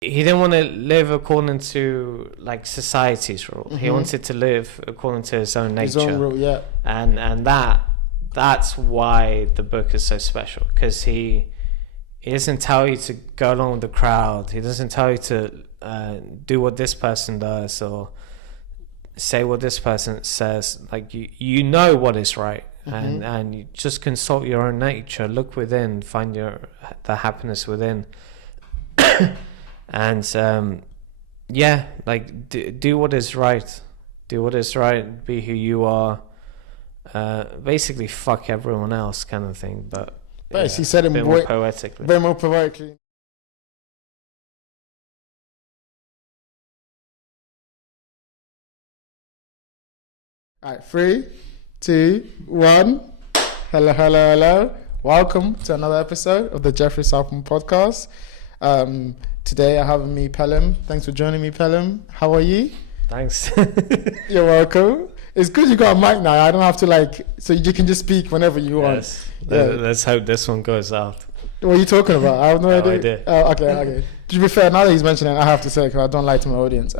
he didn't want to live according to like society's rule. He wanted to live according to his own nature. His own rule, yeah. And that's why the book is so special, because he doesn't tell you to go along with the crowd. He doesn't tell you to do what this person does or say what this person says. Like you know what is right, and you just consult your own nature, look within, find the happiness within. And like do what is right. Do what is right. Be who you are. Basically, fuck everyone else, kind of thing. But he said it more poetically. Very more poetically. All right, 3, 2, 1. Hello. Welcome to another episode of the Jeoffrey Sarpong Podcast. Today I have me, Pellumb. Thanks for joining me, Pellumb. How are you? Thanks. You're welcome. It's good you got a mic now. I don't have to so you can just speak whenever you want. Yes. Yeah. Let's hope this one goes out. What are you talking about? I have no idea. Oh, okay. To be fair, now that he's mentioning it, I have to say, because I don't lie to my audience.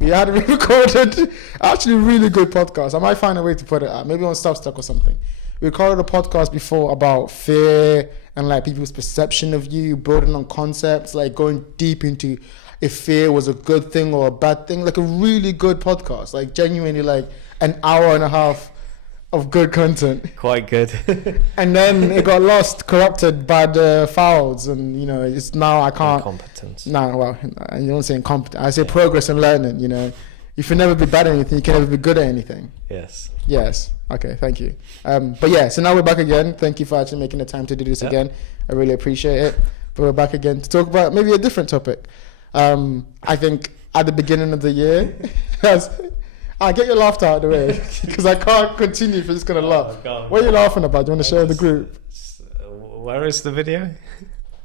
We had recorded actually a really good podcast. I might find a way to put it out. Maybe on Substack or something. We recorded a podcast before about fear and like people's perception of you, building on concepts, like going deep into if fear was a good thing or a bad thing. Like a really good podcast, like genuinely like an hour and a half of good content. Quite good. And then it got lost, corrupted by the fouls, and it's now I can't. Incompetence. No, well, you don't say incompetent. I say progress and learning. You can never be bad at anything. You can never be good at anything. Yes. Okay. Thank you. But yeah. So now we're back again. Thank you for actually making the time to do this again. I really appreciate it. But we're back again to talk about maybe a different topic. I think at the beginning of the year, I'll get your laughter out of the way because I can't continue if you're just going to laugh. God, what are you laughing about? Do you want to share with the group? Where is the video?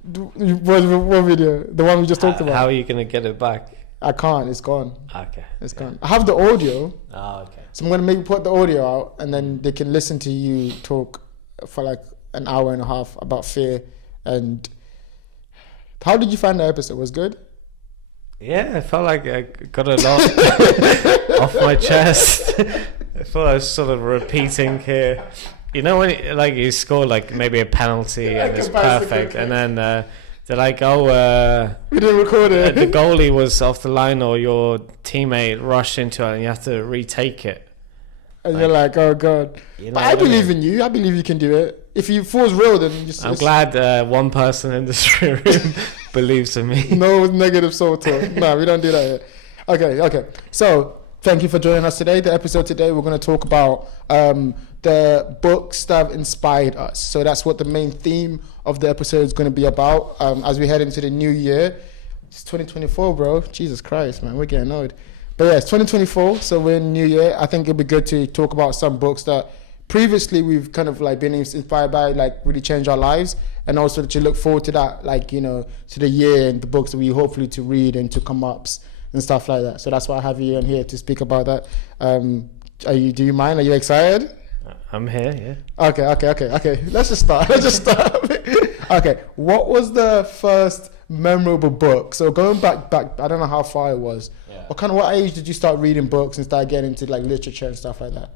What video? The one we just talked about. How are you going to get it back? I can't. It's gone. Okay. It's gone. I have the audio. Oh, okay. So I'm going to maybe put the audio out and then they can listen to you talk for like an hour and a half about fear. And how did you find the episode? Was it good? Yeah, I felt like I got a lot off my chest. I thought I was sort of repeating here. When you score like maybe a penalty and it's perfect, and then they're like, we didn't record it. The goalie was off the line, or your teammate rushed into it, and you have to retake it. And you're like, oh god. But I believe in you. I believe you can do it. If you falls real, then I'm glad one person in this room believes in me. No negative soul talk. No, we don't do that here. Okay. So thank you for joining us today. The episode today, we're going to talk about the books that have inspired us. So that's what the main theme of the episode is going to be about as we head into the new year. It's 2024, bro. Jesus Christ, man. We're getting old. But yeah, it's 2024, so we're in new year. I think it'd be good to talk about some books that previously we've kind of like been inspired by, like really changed our lives, and also to look forward to that, like, to the year and the books that we hopefully to read and to come ups and stuff like that. So that's why I have you on here to speak about that. Do you mind? Are you excited? I'm here, yeah. Okay. Let's just start. Okay, what was the first memorable book? So going back, I don't know how far it was. Yeah. What age did you start reading books and start getting into like literature and stuff like that?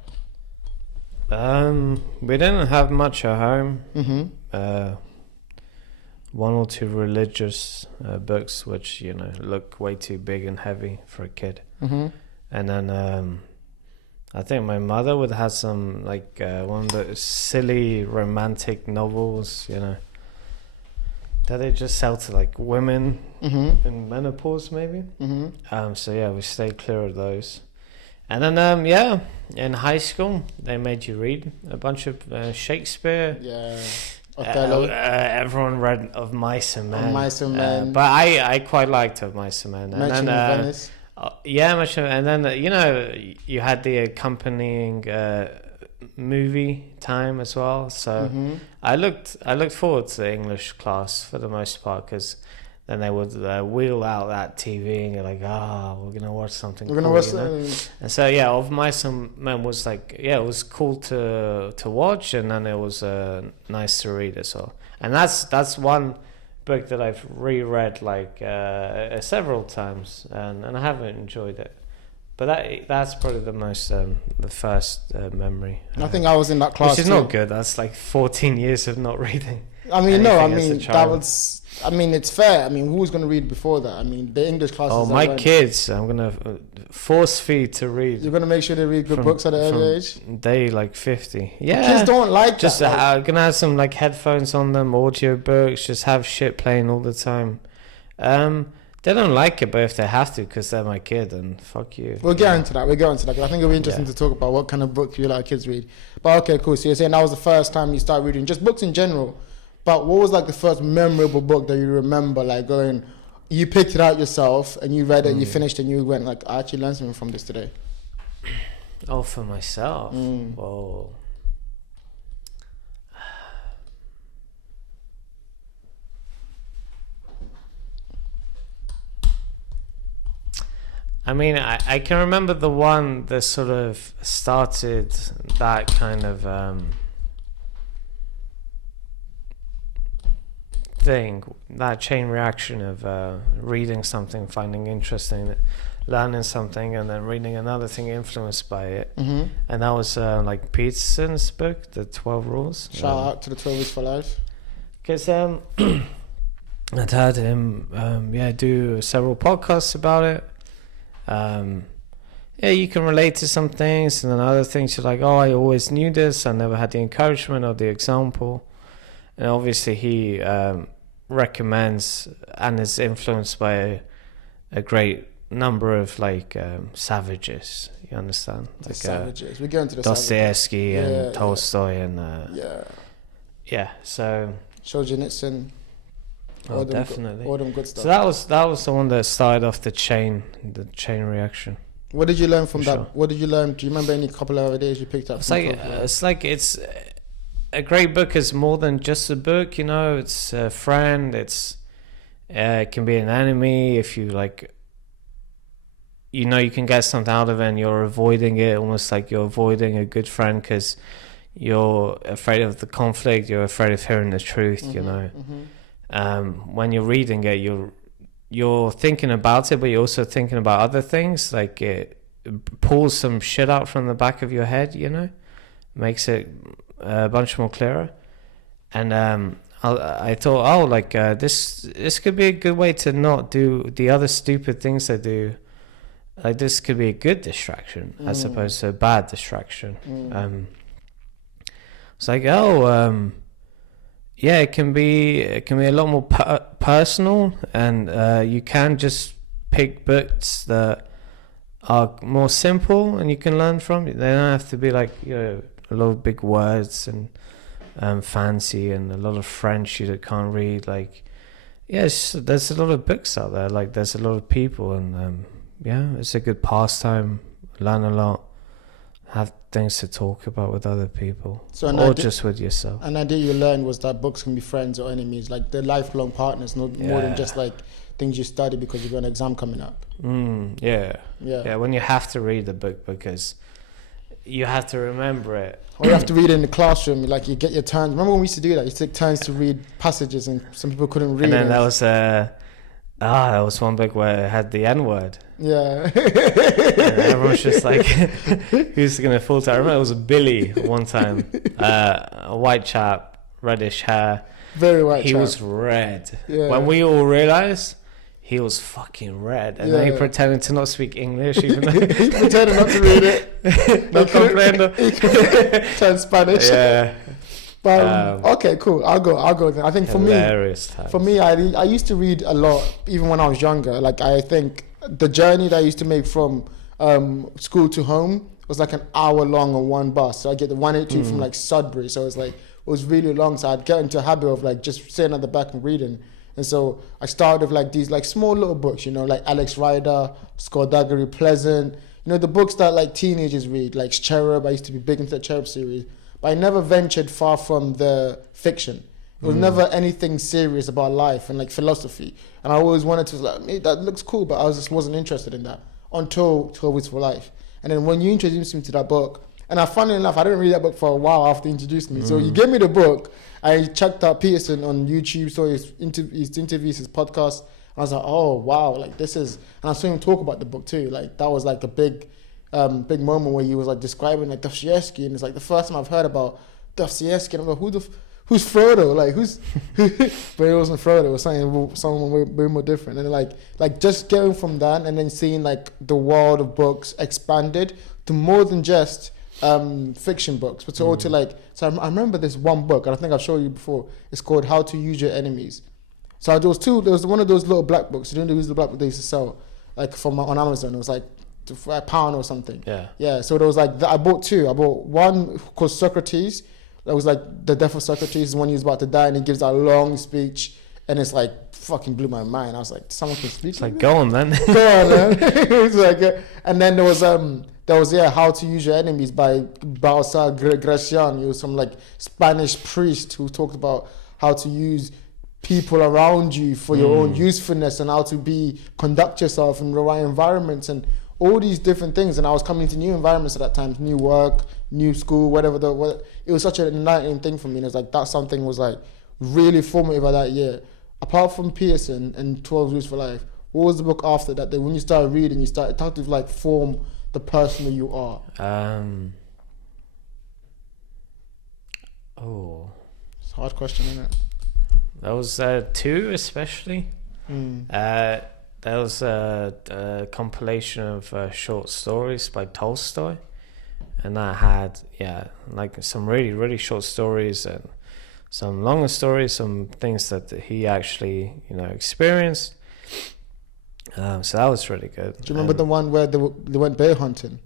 We didn't have much at home. One or two religious books, which look way too big and heavy for a kid. And then I think my mother would have some like one of those silly romantic novels, that they just sell to like women in menopause, maybe. So yeah, we stayed clear of those. And then in high school they made you read a bunch of Shakespeare. Yeah. Everyone read Of Mice and Men. Mice and Men. But I quite liked Of Mice and Men. And Merchant of Venice. And then you had the accompanying movie time as well. So I looked forward to the English class for the most part, because then they would wheel out that TV and you're like, we're gonna watch something. We're gonna watch something. And so Of Mice and Men was like, it was cool to watch, and then it was nice to read as well. And that's one book that I've reread like several times, and I haven't enjoyed it. But that's probably the most the first memory. I think I was in that class, which is not good. That's like 14 years of not reading. I mean, no, I mean that was. I mean, it's fair. I mean, who was going to read before that? I mean, the English classes. Oh, my kids! I'm gonna force feed to read. You're gonna make sure they read good books at an early age. They like 50. Yeah, kids don't like just that. Just gonna have some like headphones on them, audio books. Just have shit playing all the time. They don't like it, but if they have to, because they're my kid, and fuck you. We'll get into that. I think it'll be interesting to talk about what kind of book you let our kids read. But okay, cool. So you're saying that was the first time you started reading just books in general. But what was like the first memorable book that you remember, like going, you picked it out yourself and you read it, you finished, and you went like, I actually learned something from this today? Oh, for myself? Whoa. I mean, I can remember the one that sort of started that kind of thing, that chain reaction of reading something, finding interesting, learning something, and then reading another thing influenced by it. And that was like Peterson's book, The 12 Rules. Shout out to the 12 Rules for Life. Because I'd heard him do several podcasts about it. You can relate to some things, and then other things you're like, oh, I always knew this, I never had the encouragement or the example. And obviously he recommends and is influenced by a great number of like savages, you understand, like savages. We go into the Dostoevsky and Tolstoy and so Solzhenitsyn. Definitely all them good stuff. So that was the one that started off the chain reaction. What did you learn from that? Sure. What did you learn? Do you remember any couple of ideas you picked up? It's a great book is more than just a book, you know. It's a friend. It can be an enemy if you like. You know, you can get something out of it, and you're avoiding it, almost like you're avoiding a good friend because you're afraid of the conflict. You're afraid of hearing the truth. You know, when you're reading it, you're thinking about it, but you're also thinking about other things. Like it pulls some shit out from the back of your head. You know, makes it a bunch more clearer. And I thought, this could be a good way to not do the other stupid things I do. Like this could be a good distraction as opposed to a bad distraction. It's like, it can be a lot more personal, and you can just pick books that are more simple and you can learn from. They don't have to be like, you know, a lot of big words and fancy and a lot of French you can't read. Like, there's a lot of books out there. Like, there's a lot of people, and it's a good pastime. Learn a lot. Have things to talk about with other people, just with yourself. An idea you learned was that books can be friends or enemies, like they're lifelong partners, more than just like things you study because you've got an exam coming up. When you have to read the book because you have to remember it, or you have to read it in the classroom. Like you get your turns. Remember when we used to do that? You took turns to read passages, and some people couldn't read. And then that was one book where it had the N-word. Yeah. And everyone's just like, who's going to fall to? I remember it was a Billy one time. A white chap, reddish hair. Very white chap. He was red. Yeah. When we all realised, he was fucking red. And then he pretended to not speak English, even though... he pretended not to read it. No comprendo. He could turn Spanish. Yeah. But okay, cool. I'll go then. I think for me, I used to read a lot, even when I was younger. Like I think the journey that I used to make from school to home was like an hour long on one bus. So I get the 182 from like Sudbury. So it was really long. So I'd get into a habit of like just sitting at the back and reading. And so I started with like these like small little books, you know, like Alex Rider, Skullduggery, Pleasant. You know, the books that like teenagers read, like Cherub. I used to be big into the Cherub series. But I never ventured far from the fiction. It was never anything serious about life and like philosophy. And I always wanted to like, hey, that looks cool, but I just wasn't interested in that until 12 Weeks for Life. And then when you introduced me to that book, and funnily enough, I didn't read that book for a while after you introduced me. So you gave me the book, I checked out Peterson on YouTube, saw his interviews, his podcast. I was like, oh wow, like this is, and I saw him talk about the book too. Like that was like a big moment where he was like describing like Dostoevsky, and it's like the first time I've heard about Dostoevsky. And I'm like, who's Frodo? Like but it wasn't Frodo. It was someone way more different. And like just going from that and then seeing like the world of books expanded to more than just fiction books, but also like, so I remember this one book, and I think I've shown you before. It's called How to Use Your Enemies. So there was one of those little black books. You know, there was the black book they used to sell like on Amazon. It was like £1 or something. Yeah. So there was like I bought two. I bought one called Socrates. That was like the death of Socrates, when he was about to die, and he gives that long speech, and it's like fucking blew my mind. I was like, someone can speak. It's like, go on, man. Go on, man. It was like, and then there was How to Use Your Enemies by Balsa Gracian. He was some like Spanish priest who talked about how to use people around you for your own usefulness, and how to conduct yourself in the right environments, and all these different things. And I was coming to new environments at that time, new work, new school, whatever. It was such an enlightening thing for me. And it was like that something was like really formative of that year. Apart from Pearson and 12 Rules for Life, what was the book after that? That when you started reading, it started to like form the person that you are? It's a hard question, isn't it? That was two, especially. That was a compilation of short stories by Tolstoy, and that had like some really, really short stories and some longer stories, some things that he actually experienced. So that was really good. Do you remember the one where they went bear hunting?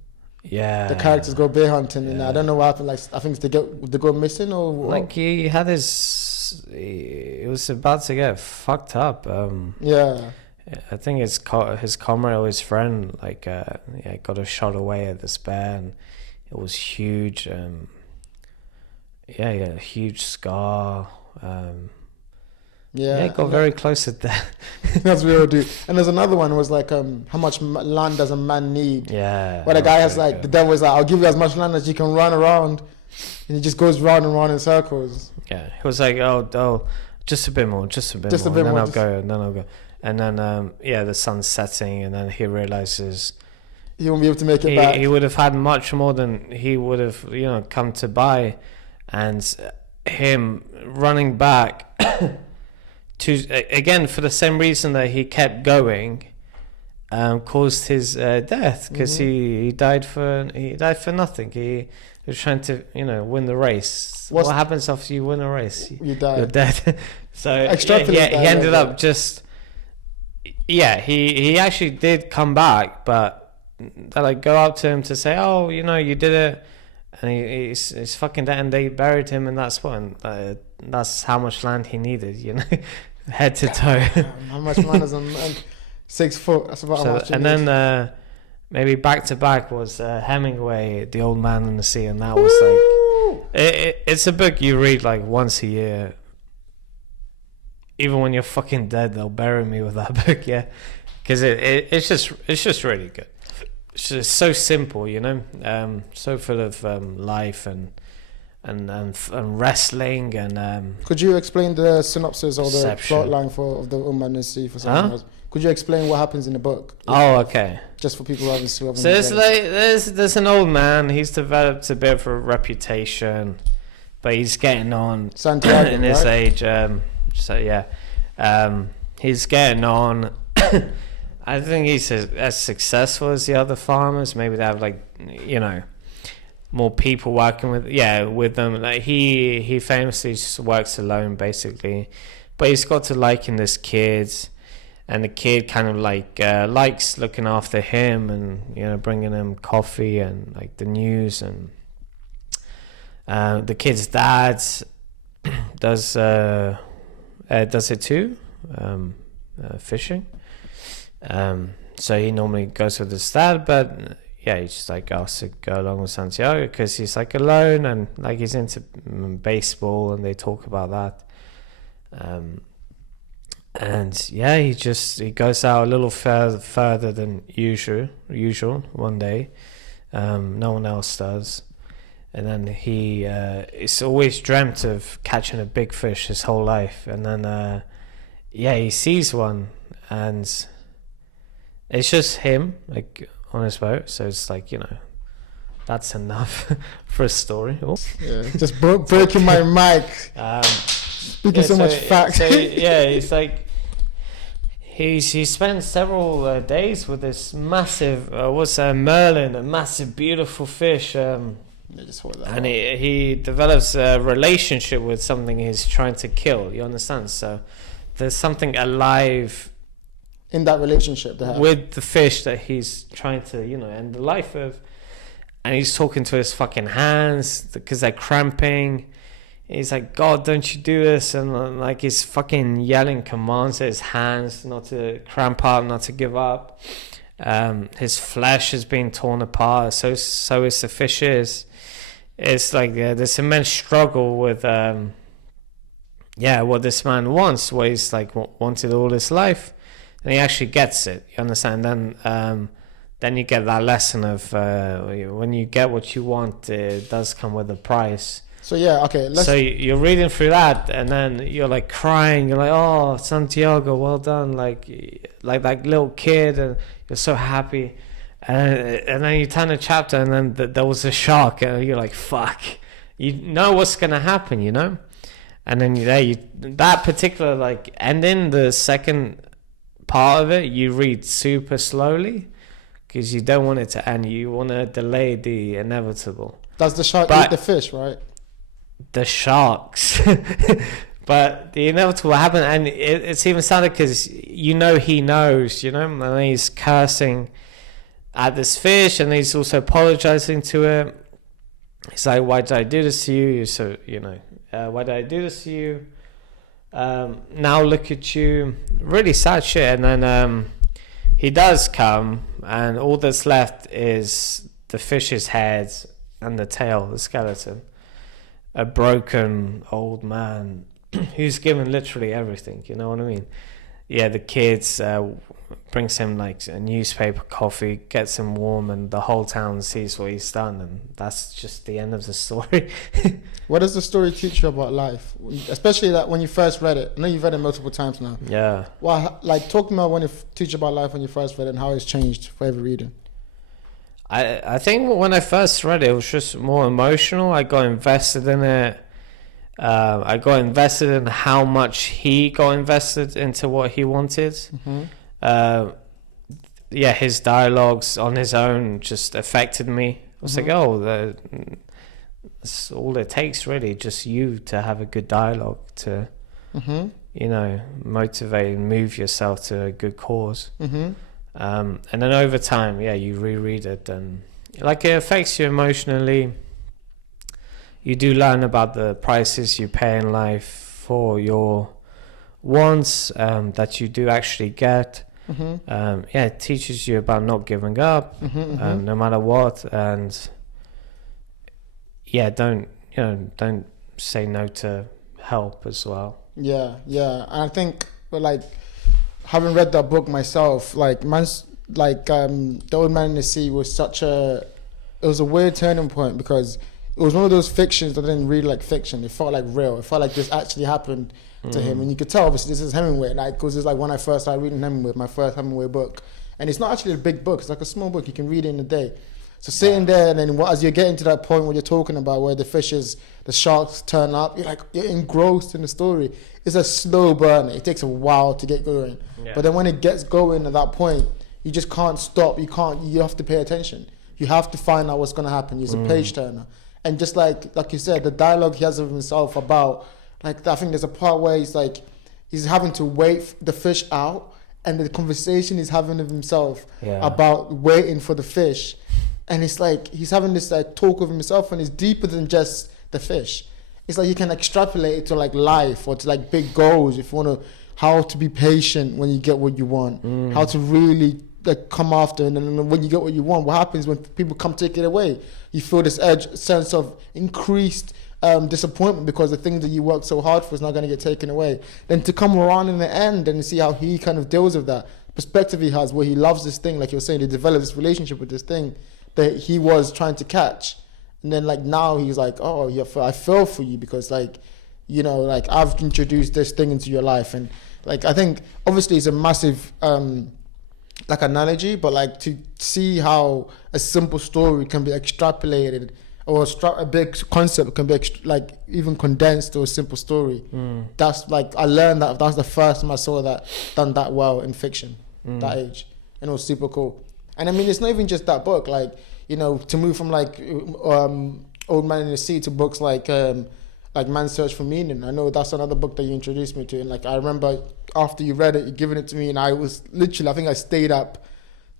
Yeah, the characters go bear hunting, and I don't know what happened. Like I think they go missing, or like he had he was about to get fucked up. I think his comrade or his friend got a shot away at this bear, and it was huge. He had a huge scar. It got very close to death. That's real, dude. And there's another one was like, how much land does a man need? Yeah. Where the guy has like, the devil is like, I'll give you as much land as you can run around, and he just goes round and round in circles. Yeah, he was like, oh, just a bit more, and then I'll go. And then the sun's setting, and then he realizes he won't be able to make it back. He would have had much more than he would have come to buy, and him running back to again for the same reason that he kept going caused his death, because he died for nothing. He was trying to win the race. What happens after you win a race? You die. You're dead. So he ended up just he actually did come back, but they like go up to him to say, oh, you did it, and he's fucking dead, and they buried him in that spot, and that's how much land he needed, head to toe. How much land is on 6 foot? That's about how much. And then maybe back to back was Hemingway, The Old Man and the Sea, and that was like it's a book you read like once a year. Even when you're fucking dead, they'll bury me with that book, because it's just really good. It's just so simple, so full of life and wrestling and. Could you explain the synopsis or the plot line of the Old Man and the Sea for someone else? Could you explain what happens in the book? Oh, okay. Just for people who haven't So there's an old man. He's developed a bit of a reputation, but he's getting on Santiago, in his age. He's getting on. I think he's as successful as the other farmers. Maybe they have more people working with them. Like he famously just works alone basically, but he's got to liking this kid, and the kid kind of likes looking after him and bringing him coffee and like the news, and the kid's dad does it too, fishing. So he normally goes with his dad, but he's just like asked to go along with Santiago because he's like alone, and like he's into baseball, and they talk about that. And he goes out a little further than usual one day. No one else does. and then he it's always dreamt of catching a big fish his whole life, and then he sees one, and it's just him like on his boat, so it's like, that's enough for a story. Oh. Yeah, just breaking my mic. Speaking so much facts. So, it's like he spent several days with this massive Merlin, a massive beautiful fish, and he develops a relationship with something he's trying to kill. You understand? So there's something alive in that relationship with the fish that he's trying to end the life of. And he's talking to his fucking hands because they're cramping. He's like, God, don't you do this? And like he's fucking yelling commands at his hands not to cramp up, not to give up. His flesh is being torn apart. So is the fish's. It's like this immense struggle with what this man wants, what he's like wanted all his life, and he actually gets it. You understand? Then you get that lesson of when you get what you want, it does come with a price. So okay. So you're reading through that, and then you're like crying. You're like, oh, Santiago, well done, like that little kid, and you're so happy. And then you turn a chapter, and then there was a shark, and you're like, fuck. You know what's gonna happen, And then that particular like ending, the second part of it, you read super slowly. Because you don't want it to end. You want to delay the inevitable. Does the shark eat the fish, right? The sharks. But the inevitable happened. And it's even sadder because he knows, and then he's cursing at this fish. And he's also apologizing to it. He's like, why did I do this to you? So, why did I do this to you? Now look at you. Really sad shit. And then he does come. And all that's left is the fish's head and the tail, the skeleton. A broken old man who's given literally everything, you know what I mean? Yeah, the kids brings him like a newspaper, coffee, gets him warm, and the whole town sees what he's done, and that's just the end of the story. What does the story teach you about life? Especially that when you first read it. I know you've read it multiple times now. Yeah. Well, like, talk about when it teach you about life when you first read it and how it's changed for every reading. I think when I first read it, it was just more emotional. I got invested in it. I got invested in how much he got invested into what he wanted. Mm-hmm. His dialogues on his own just affected me. I was like, that's all it takes, really, just you to have a good dialogue to, motivate and move yourself to a good cause. Mm-hmm. And then over time, you reread it, and like it affects you emotionally. You do learn about the prices you pay in life for your wants that you do actually get. Mm-hmm. It teaches you about not giving up, no matter what, and don't say no to help as well. Yeah, and I think, like, having read that book myself, like, The Old Man in the Sea was it was a weird turning point, because it was one of those fictions that didn't read like fiction. It felt like real. It felt like this actually happened to him, and you could tell obviously this is Hemingway, like, because it's like when I first started reading Hemingway, my first Hemingway book, and it's not actually a big book. It's like a small book. You can read it in a day. So sitting there, and then as you're getting to that point where you're talking about where the sharks turn up, you're engrossed in the story. It's a slow burn. It takes a while to get going. Yeah. But then when it gets going at that point, you just can't stop. You have to pay attention. You have to find out what's going to happen. He's a page turner. And just like you said, the dialogue he has with himself about, like, I think there's a part where he's having to wait the fish out, and the conversation he's having with himself about waiting for the fish. And it's like he's having this like talk with himself, and it's deeper than just the fish. It's like you can extrapolate it to like life, or to like big goals. If you want to, how to be patient when you get what you want, how to really like come after, and then when you get what you want, what happens when people come take it away? You feel this sense of increased disappointment, because the things that you worked so hard for is not going to get taken away. Then to come around in the end and see how he kind of deals with that perspective he has, where he loves this thing, like you were saying, he develops this relationship with this thing that he was trying to catch, And then like now he's like, oh yeah, I feel for you because like, you know, like I've introduced this thing into your life. And like, I think obviously it's a massive like analogy, but like to see how a simple story can be extrapolated, or a big concept can be like even condensed to a simple story. That's like, I learned that's the first time I saw that done that well in fiction, that age. And it was super cool. And I mean, it's not even just that book, like, you know, to move from like Old Man in the Sea to books like Man's Search for Meaning. I know that's another book that you introduced me to, and like I remember after you read it, you giving it to me, and I was literally, I think I stayed up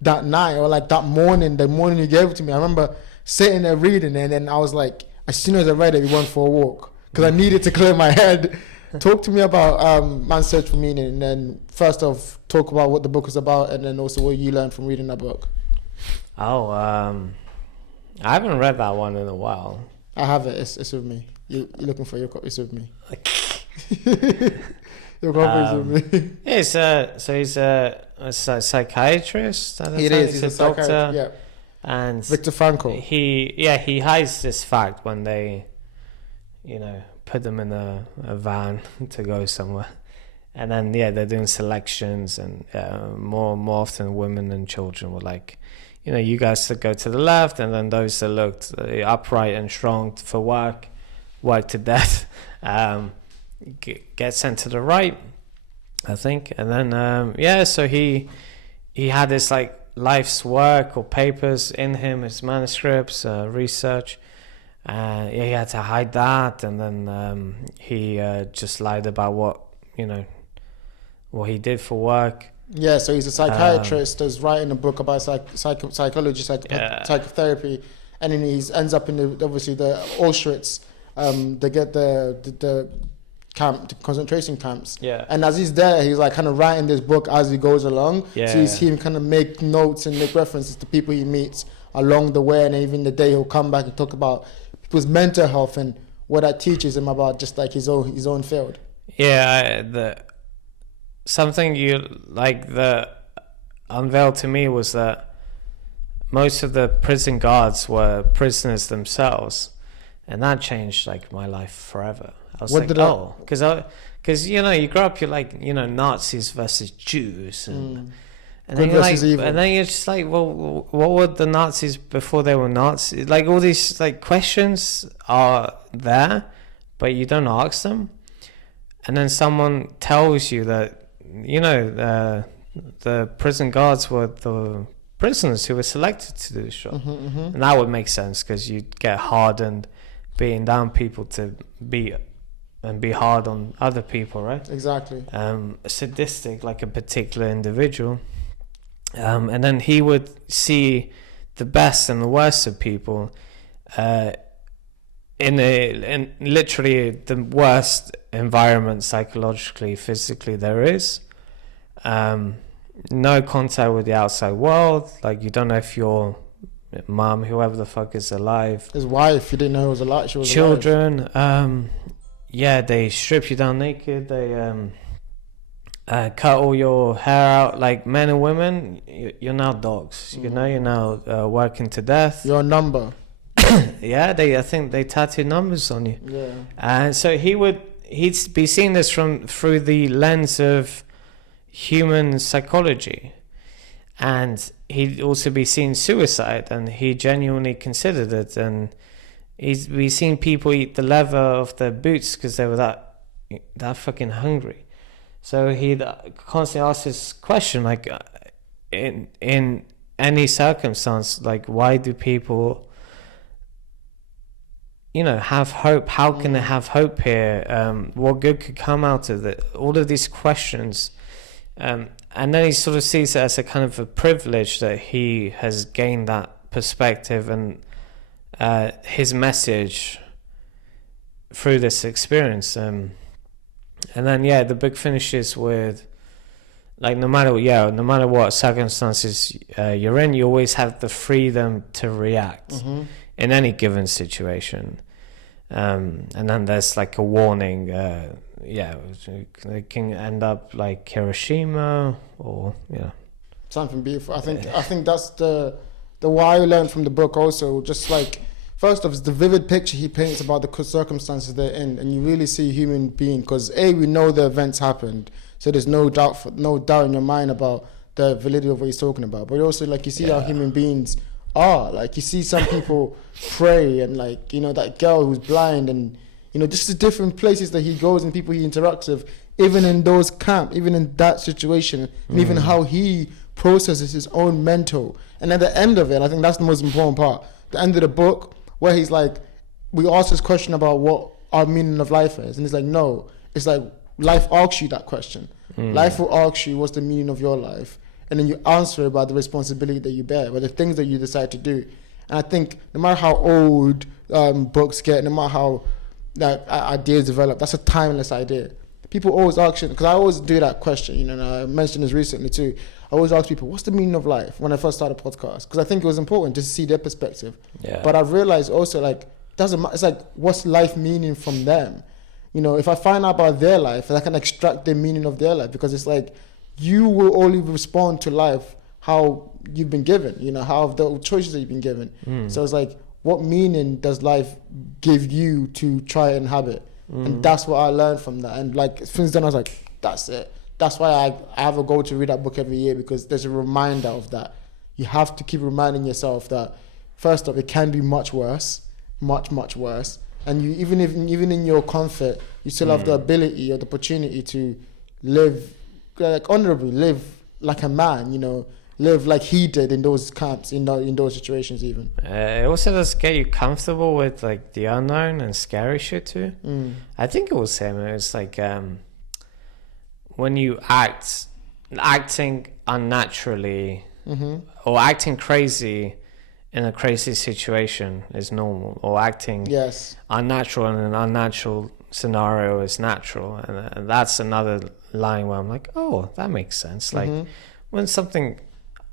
that night or like that morning, the morning you gave it to me. I remember sitting there reading it, and then I was like, as soon as I read it, we went for a walk because I needed to clear my head. Talk to me about Man's Search for Meaning, and then first off, talk about what the book is about, and then also what you learned from reading that book. Oh, I haven't read that one in a while. I have it. It's with me. You're looking for your copy. It's with me. Your copy is with me. Yeah, he's a psychiatrist. He is. He's a doctor. Yeah. And Viktor Frankl. He hides this fact when they, you know, put them in a van to go somewhere, and then they're doing selections, and more often women and children were like, you know, you guys that go to the left, and then those that looked upright and strong for work to death, get sent to the right, I think. And then so he had this like life's work or papers in him, his manuscripts, research. He had to hide that, and then he just lied about what he did for work. Yeah, so he's a psychiatrist who's writing a book about psychology, psychotherapy, and then he ends up in the Auschwitz. They get the concentration camps. Yeah. And as he's there, he's like kind of writing this book as he goes along. Yeah. So you see him kind of make notes and make references to people he meets along the way, and even the day he'll come back and talk about people's mental health and what that teaches him about just like his own field. Yeah, something that unveiled to me was that most of the prison guards were prisoners themselves, and that changed like my life forever. I was because you grow up, you're like, Nazis versus Jews, and then you're like, evil. And then you're just like, well, what were the Nazis before they were Nazis? Like all these like questions are there, but you don't ask them, and then someone tells you that the prison guards were the prisoners who were selected to do the job, and that would make sense because you get hardened beating down people to be hard on other people, right? Exactly. Sadistic, like a particular individual, and then he would see the best and the worst of people in literally the worst environment psychologically, physically there is. No contact with the outside world. Like you don't know if your mom, whoever the fuck is alive. His wife, you didn't know was alive. She was children. Alive. They strip you down naked. They cut all your hair out. Like men and women, you're now dogs. You're now working to death. You're a number. Yeah, I think they tattoo numbers on you. Yeah. And so he'd be seeing this through the lens of human psychology, and he'd also be seeing suicide, and he genuinely considered it, and he'd be seeing people eat the leather of their boots because they were that fucking hungry. So he'd constantly ask this question, like, in any circumstance, like, why do people have hope? How can they have hope here? What good could come out of it? All of these questions. And then he sort of sees it as a kind of a privilege that he has gained that perspective and his message through this experience. And then, the book finishes with, like, no matter what circumstances you're in, you always have the freedom to react in any given situation. And then there's like a warning, it can end up like Hiroshima or something beautiful. I think that's the why I learned from the book also, just like first off, it's the vivid picture he paints about the circumstances they're in, and you really see a human being. Because we know the events happened, so there's no doubt in your mind about the validity of what he's talking about. But also, like, you see how human beings are. Like, you see some people pray, and like, you know, that girl who's blind, and you know, just the different places that he goes and people he interacts with, even in those camps, even in that situation, and even how he processes his own mental. And at the end of it, I think that's the most important part. The end of the book, where he's like, we ask this question about what our meaning of life is, and he's like, no, it's like life asks you that question. Life will ask you what's the meaning of your life, and then you answer about the responsibility that you bear, or the things that you decide to do. And I think no matter how old books get, no matter how ideas develop, that's a timeless idea. People always ask you, because I always do that question, you know, and I mentioned this recently too. I always ask people, what's the meaning of life, when I first started a podcast? Because I think it was important just to see their perspective. Yeah. But I've realized also, like, it's like, what's life meaning from them? You know, if I find out about their life, I can extract the meaning of their life, because it's like, you will only respond to life how you've been given, you know, how the choices that you've been given. So it's like, what meaning does life give you to try and inhabit? And that's what I learned from that. And like, since then I was like, that's it. That's why I have a goal to read that book every year, because there's a reminder of that. You have to keep reminding yourself that, first off, it can be much worse, much, much worse. And you, even in your comfort, you still have the ability or the opportunity to live like honorably, live like a man, you know, live like he did in those camps, in those situations even. It also does get you comfortable with like the unknown and scary shit too. I think it was him. It was like when you acting unnaturally or acting crazy in a crazy situation is normal, or acting unnatural in an unnatural scenario is natural. And that's another line where I'm like, oh, that makes sense. Like when something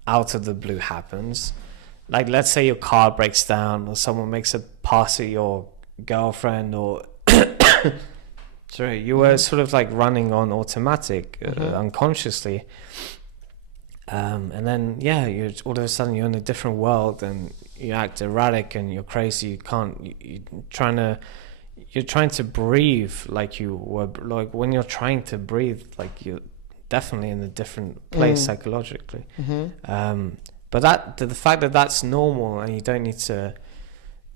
out of the blue happens, like let's say your car breaks down, or someone makes a pass at your girlfriend, or sorry, you were sort of like running on automatic unconsciously, and then you're all of a sudden you're in a different world and you act erratic and you're crazy. You're trying to breathe like you were, like when you're trying to breathe, like you're definitely in a different place psychologically. But the fact that that's normal and you don't need to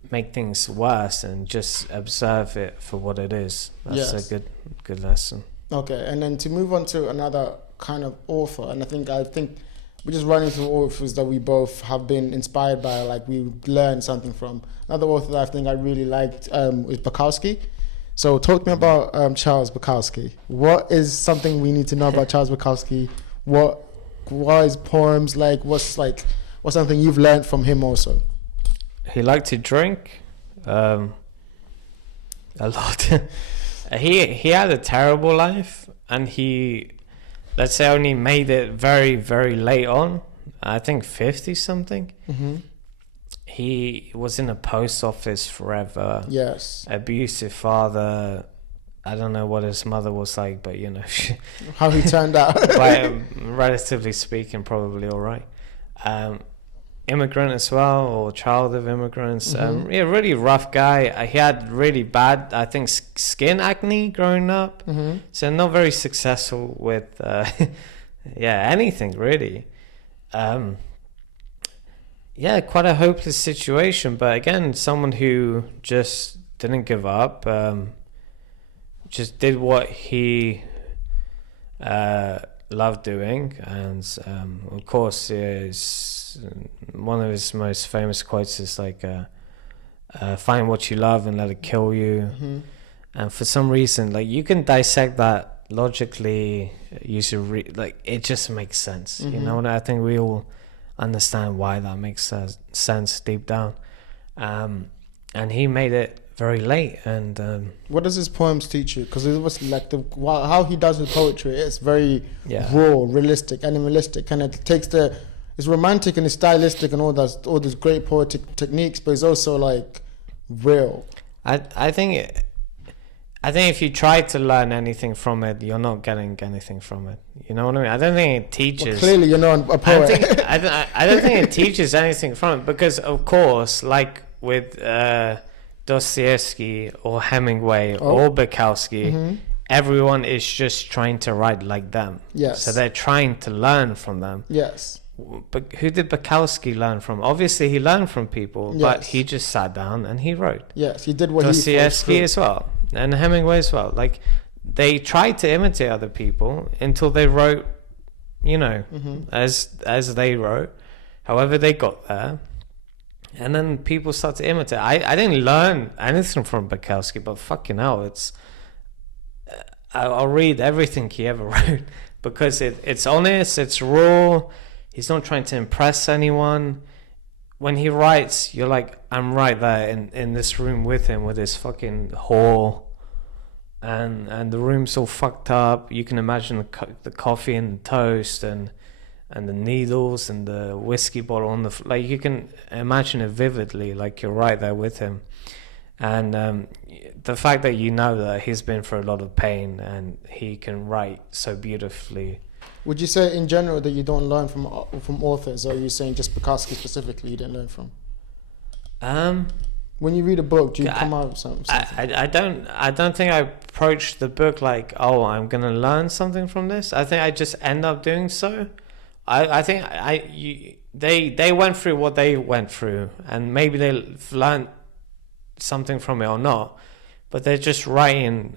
make things worse and just observe it for what it is, that's a good lesson. Okay, and then to move on to another kind of author, and I think we're just running through authors that we both have been inspired by, like we learned something from. Another author that I think I really liked is Bukowski. So talk to me about Charles Bukowski. What is something we need to know about Charles Bukowski? What his poems like? What's something you've learned from him also? He liked to drink a lot. He had a terrible life, and he, let's say, only made it very, very late on. I think 50 something. He was in a post office forever. Yes. Abusive father. I don't know what his mother was like, but you know, how he turned out. But, relatively speaking, probably all right. Immigrant as well, or child of immigrants. Really rough guy. He had really bad, I think, skin acne growing up. So not very successful with, anything really. Quite a hopeless situation. But again, someone who just didn't give up. Just did what he loved doing, and of course, one of his most famous quotes is like, "Find what you love and let it kill you." And for some reason, like you can dissect that logically, it just makes sense. You know, and I think we all understand why that makes sense deep down. And he made it very late. And what does his poems teach you? Because it was like how he does his poetry. It's very raw, realistic, animalistic, and it takes it's romantic and it's stylistic and all those great poetic techniques, but it's also like real. I think if you try to learn anything from it, you're not getting anything from it. You know what I mean? I don't think it teaches. Well, clearly, you're not a poet. I don't think it teaches anything from it, because of course, like with Dostoevsky or Hemingway or Bukowski, everyone is just trying to write like them. Yes. So they're trying to learn from them. Yes. But who did Bukowski learn from? Obviously, he learned from people, but he just sat down and he wrote. Yes, he did what Dostoevsky as well, and Hemingway as well. Like, they tried to imitate other people until they wrote, as they wrote, however they got there. And then people start to imitate. I didn't learn anything from Bukowski, but fucking hell, I'll read everything he ever wrote because it's honest, it's raw. He's not trying to impress anyone. When he writes, you're like, I'm right there in this room with him, with his fucking whore. And the room's all fucked up. You can imagine the coffee and the toast and the needles and the whiskey bottle on the like. You can imagine it vividly, like you're right there with him. And the fact that you know that he's been through a lot of pain and he can write so beautifully. Would you say in general that you don't learn from authors, or are you saying just Bukowski specifically you didn't learn from? When you read a book, do you come out with something? I don't think I approach the book like, oh, I'm gonna learn something from this. I think I just end up doing so. I think they went through what they went through, and maybe they learned something from it or not, but they're just writing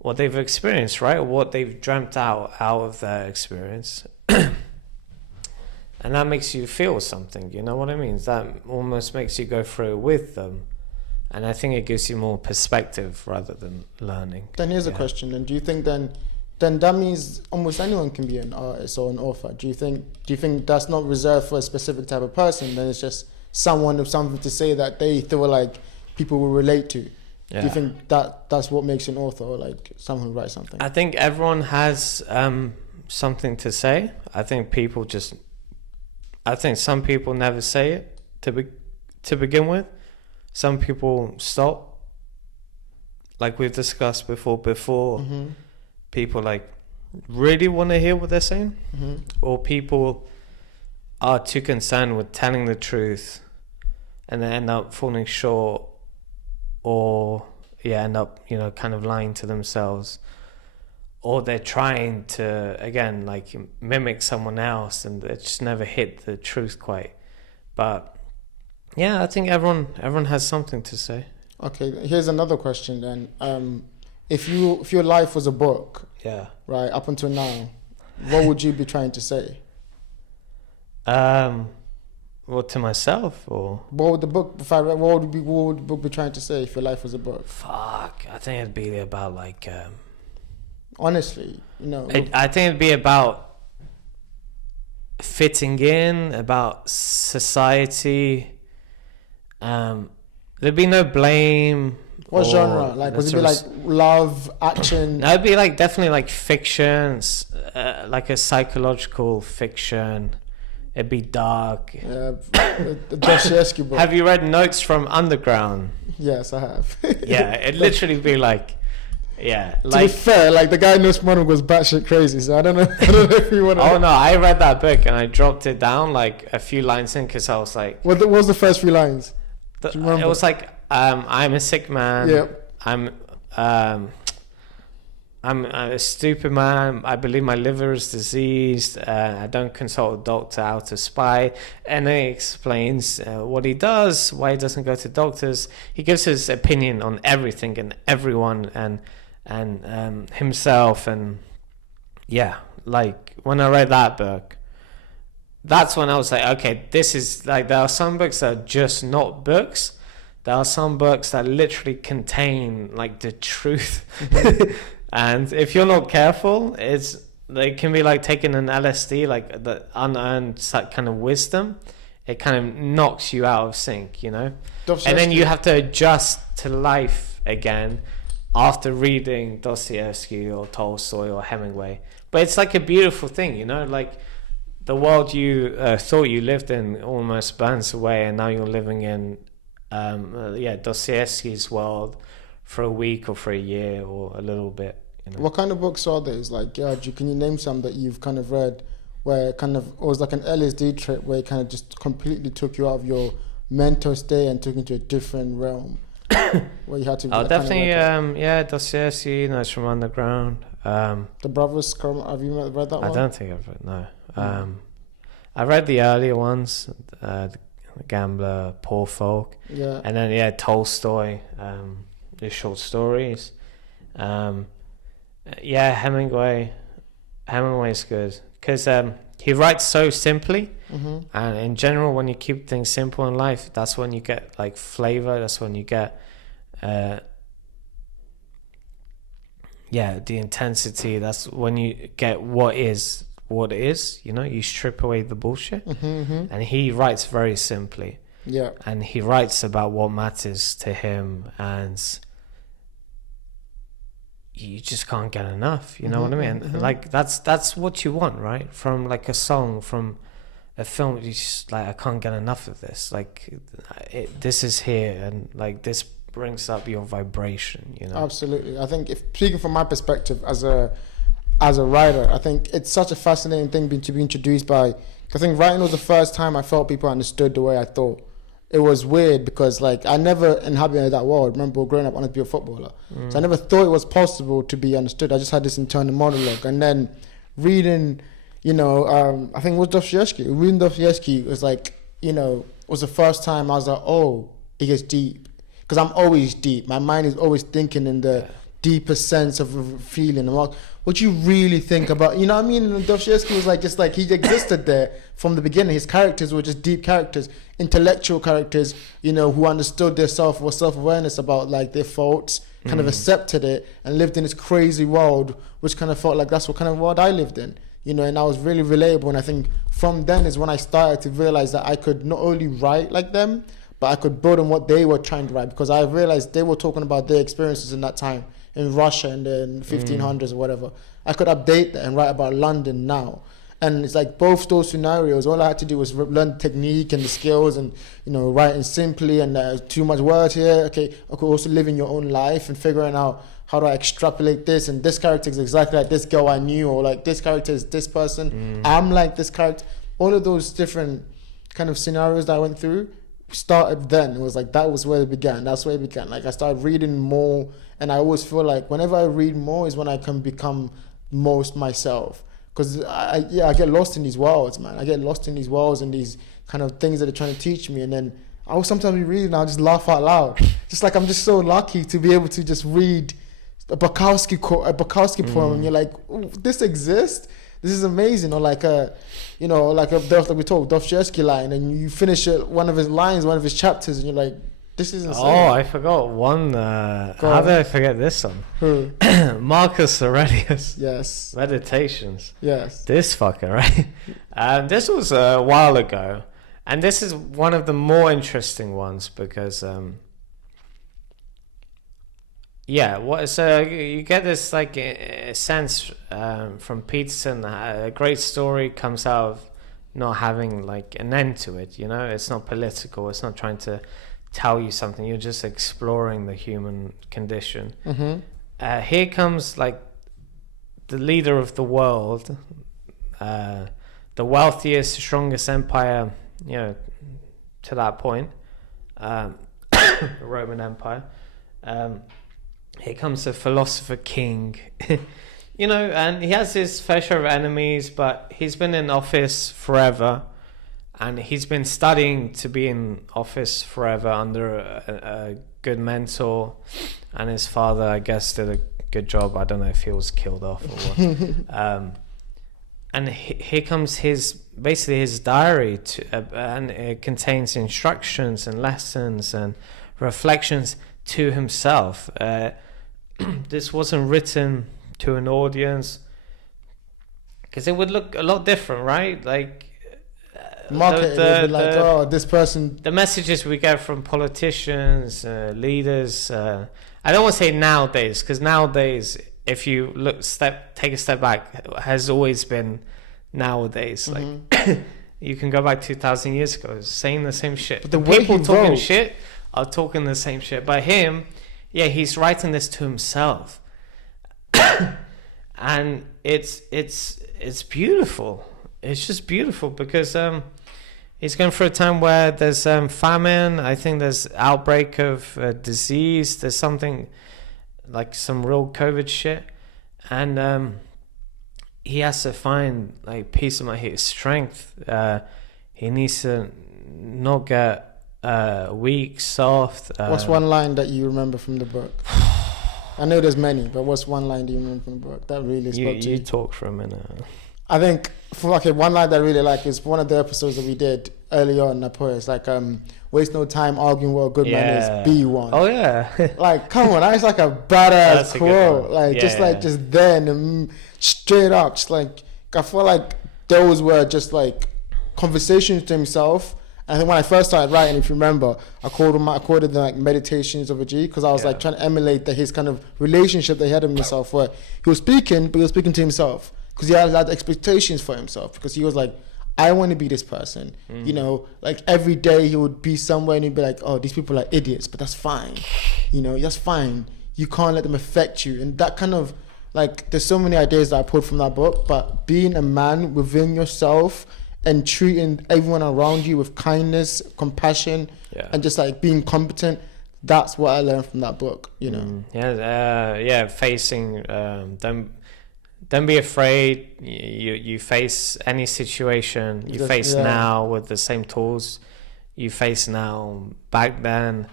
what they've experienced, right? Or what they've dreamt out of their experience. And that makes you feel something, you know what I mean? That almost makes you go through it with them. And I think it gives you more perspective rather than learning. Then here's a question. And do you think then that means almost anyone can be an artist or an author? Do you think that's not reserved for a specific type of person? Then it's just someone with something to say that they feel like people will relate to. Yeah. Do you think that's what makes an author, or like someone who writes something? I think everyone has something to say. I think some people never say it to begin with. Some people stop, like we've discussed before. People like really want to hear what they're saying, or people are too concerned with telling the truth, and they end up falling short, or end up kind of lying to themselves, or they're trying to again like mimic someone else, and they just never hit the truth quite. But I think everyone has something to say. Okay, here's another question then. If your life was a book, right, up until now, what would you be trying to say? Well, to myself, or what would the book be trying to say if your life was a book? Fuck, I think it'd be about like. Honestly, I think it'd be about fitting in, about society. There'd be no blame. What genre? Like, would it be like love, action? No, it'd be like definitely like fiction, like a psychological fiction. It'd be dark. The Dostoevsky book. Have you read Notes from Underground? Yes, I have. It'd literally be like. To be fair, like the guy in this one was batshit crazy, so I don't know if you want to. Oh no, I read that book and I dropped it down like a few lines in because I was like, what was the first few lines? It was like, I'm a sick man. Yep. I'm a stupid man. I believe my liver is diseased. I don't consult a doctor out of spite. And he explains what he does, why he doesn't go to doctors. He gives his opinion on everything and everyone and himself. And like when I read that book, that's when I was like, okay, this is like, there are some books that are just not books. There are some books that literally contain like the truth. And if you're not careful, they can be like taking an LSD, like the unearned kind of wisdom. It kind of knocks you out of sync, And then you have to adjust to life again after reading Dostoevsky or Tolstoy or Hemingway. But it's like a beautiful thing, like the world you thought you lived in almost burns away, and now you're living in Dostoevsky's world for a week or for a year or a little bit. What kind of books are those? Like, can you name some that you've kind of read where it was like an LSD trip where it kind of just completely took you out of mental state and took into a different realm where you had to? Oh, definitely. Dostoevsky, Notes from Underground. The Brothers. Have you read that one? I don't think I've read. No. I read the earlier ones, the Gambler, Poor Folk. Yeah. And then Tolstoy, the short stories. Hemingway's good because he writes so simply, and in general, when you keep things simple in life, that's when you get like flavor. That's when you get, the intensity. That's when you get what is. You strip away the bullshit, and he writes very simply. Yeah, and he writes about what matters to him, and you just can't get enough. You know what I mean? Like that's what you want, right? From like a song, from a film, you just like, I can't get enough of this. Like this is here, and like this brings up your vibration. Absolutely. I think, if speaking from my perspective as a writer, I think it's such a fascinating thing to be introduced by. I think writing was the first time I felt people understood the way I thought. It was weird because like I never inhabited that world. Remember, growing up, I wanted to be a footballer, so I never thought it was possible to be understood. I just had this internal monologue, and then reading, I think it was Dostoevsky. Reading Dostoevsky was like, was the first time I was like, oh, it gets deep, because I'm always deep. My mind is always thinking in the deepest sense of a feeling. I'm like, what do you really think about, what I mean? And Dostoevsky was like, just like he existed there from the beginning. His characters were just deep characters, intellectual characters, who understood their self-awareness about like their faults, kind of accepted it, and lived in this crazy world, which kind of felt like that's what kind of world I lived in, and I was really relatable. And I think from then is when I started to realize that I could not only write like them, but I could build on what they were trying to write, because I realized they were talking about their experiences in that time in Russia in the 1500s or whatever. I could update that and write about London now. And it's like both those scenarios, all I had to do was learn the technique and the skills, and writing simply, and too much words here. Okay, I could also live in your own life and figuring out how do I extrapolate this, and this character is exactly like this girl I knew, or like this character is this person. I'm like this character. All of those different kind of scenarios that I went through started then. It was like that was where it began. That's where it began. Like I started reading more, and I always feel like whenever I read more is when I can become most myself. Because I get lost in these worlds, man. I get lost in these worlds and these kind of things that they're trying to teach me. And then I will sometimes be reading and I'll just laugh out loud. Just like I'm just so lucky to be able to just read a Bukowski poem, and you're like, this exists? This is amazing. Or like like we talked, Dostoevsky line, and you finish one of his lines, one of his chapters, and you're like, this is insane. Oh, I forgot one. How did I forget this one? Who? Marcus Aurelius. Yes. Meditations. Yes. This fucker, right? This was a while ago, and this is one of the more interesting ones because, you get this like a sense from Peterson that a great story comes out of not having like an end to it. It's not political. It's not trying to tell you something. You're just exploring the human condition. Here comes like the leader of the world, the wealthiest, strongest empire, to that point, the Roman Empire. Here comes the philosopher king, and he has his fair share of enemies, but he's been in office forever. And he's been studying to be in office forever under a good mentor. And his father, I guess, did a good job. I don't know if he was killed off or what. And here comes his diary, and it contains instructions and lessons and reflections to himself. This wasn't written to an audience, because it would look a lot different, right? Like, this person. The messages we get from politicians, leaders. I don't want to say nowadays, because nowadays, if you take a step back, has always been nowadays. Like you can go back 2,000 years ago, saying the same shit. But the people talking shit are talking the same shit. But him, he's writing this to himself, and it's beautiful. It's just beautiful because he's going through a time where there's famine. I think there's outbreak of disease. There's something like some real COVID shit, and he has to find like peace of mind, his strength. He needs to not get weak, soft. What's one line that you remember from the book? I know there's many, but what's one line do you remember from the book that really spoke to you? You talk for a minute. I think one line that I really like is one of the episodes that we did early on. I put it's like waste no time arguing what a good man is. Be one. Oh yeah. Like come on, that's like a badass quote. Like just then straight up, just like I feel like those were just like conversations to himself. And I think when I first started writing, if you remember, I called them like meditations of a G, because I was like trying to emulate his kind of relationship that he had with himself, where he was speaking, but he was speaking to himself, because he had expectations for himself, because he was like, I want to be this person. You know, like every day he would be somewhere and he'd be like, oh, these people are idiots, but that's fine. You know, that's fine. You can't let them affect you. And that kind of like, there's so many ideas that I pulled from that book, but being a man within yourself and treating everyone around you with kindness, compassion, and just like being competent, that's what I learned from that book, you know. Facing don't be afraid. You face any situation you face now with the same tools you face now back then.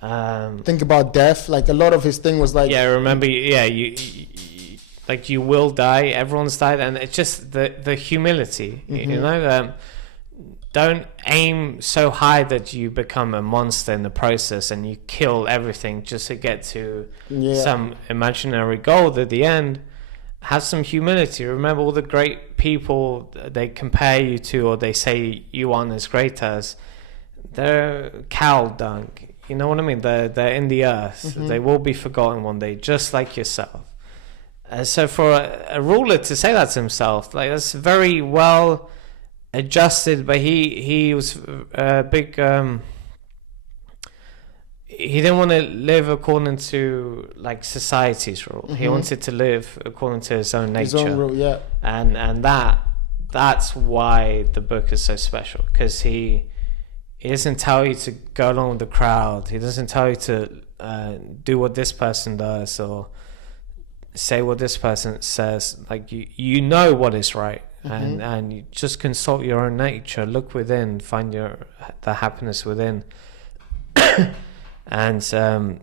Think about death. Like a lot of his thing was like, remember, you will die. Everyone's died, and it's just the humility. You know, don't aim so high that you become a monster in the process and you kill everything just to get to some imaginary goal at the end. Have some humility. Remember all the great people they compare you to, or they say you aren't as great as. They're cow dung. You know what I mean? They're in the earth. They will be forgotten one day, just like yourself. So for a ruler to say that to himself, like, that's very well adjusted. But he was a big. He didn't want to live according to like society's rule. He wanted to live according to his own nature. His own rule, And that's why the book is so special, because he doesn't tell you to go along with the crowd. He doesn't tell you to do what this person does or say what this person says. Like you know what is right, and you just consult your own nature. Look within, find the happiness within, and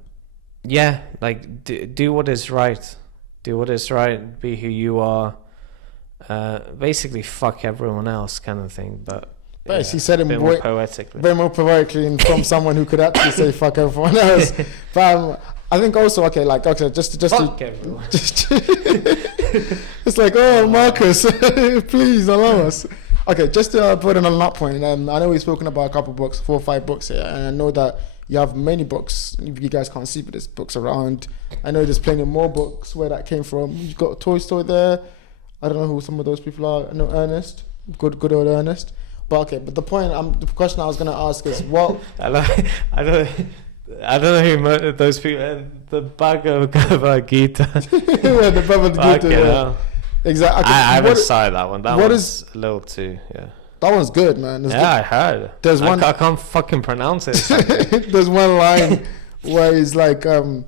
like do what is right. Do what is right. Be who you are. Basically, fuck everyone else, kind of thing. But he said it more poetically. Very more poetically, and from someone who could actually say fuck everyone else. But I think also just fuck everyone. It's like, oh, Marcus, please allow us. Okay, just to put it on that point. I know we've spoken about a couple books, 4 or 5 books here, and I know that you have many books. You guys can't see, but there's books around. I know there's plenty more books where that came from. You've got a toy store there. I don't know who some of those people are. I know Ernest, good old Ernest. But the question I was gonna ask is what? I don't know who those people are. The Bhagavad Gita. The Bhagavad Gita. Exactly. I haven't started that one. That one's a little too. That one's good, man. I heard. There's one. I can't fucking pronounce it. There's one line where he's like, in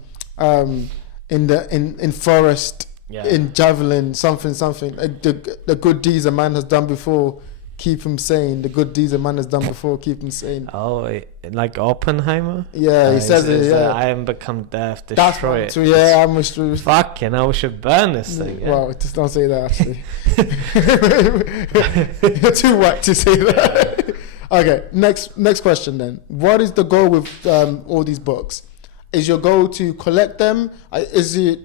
forest, in javelin, something. The good deeds a man has done before keep him sane. The good deeds a man has done before keep him sane. Oh, like Oppenheimer? Yeah, he says it. I am become death, destroy it. So yeah, I'm a fucking hell, we should burn this thing. Yeah. Well, just don't say that. Actually, you're too white to say that. Okay, next question then. What is the goal with all these books? Is your goal to collect them? Let me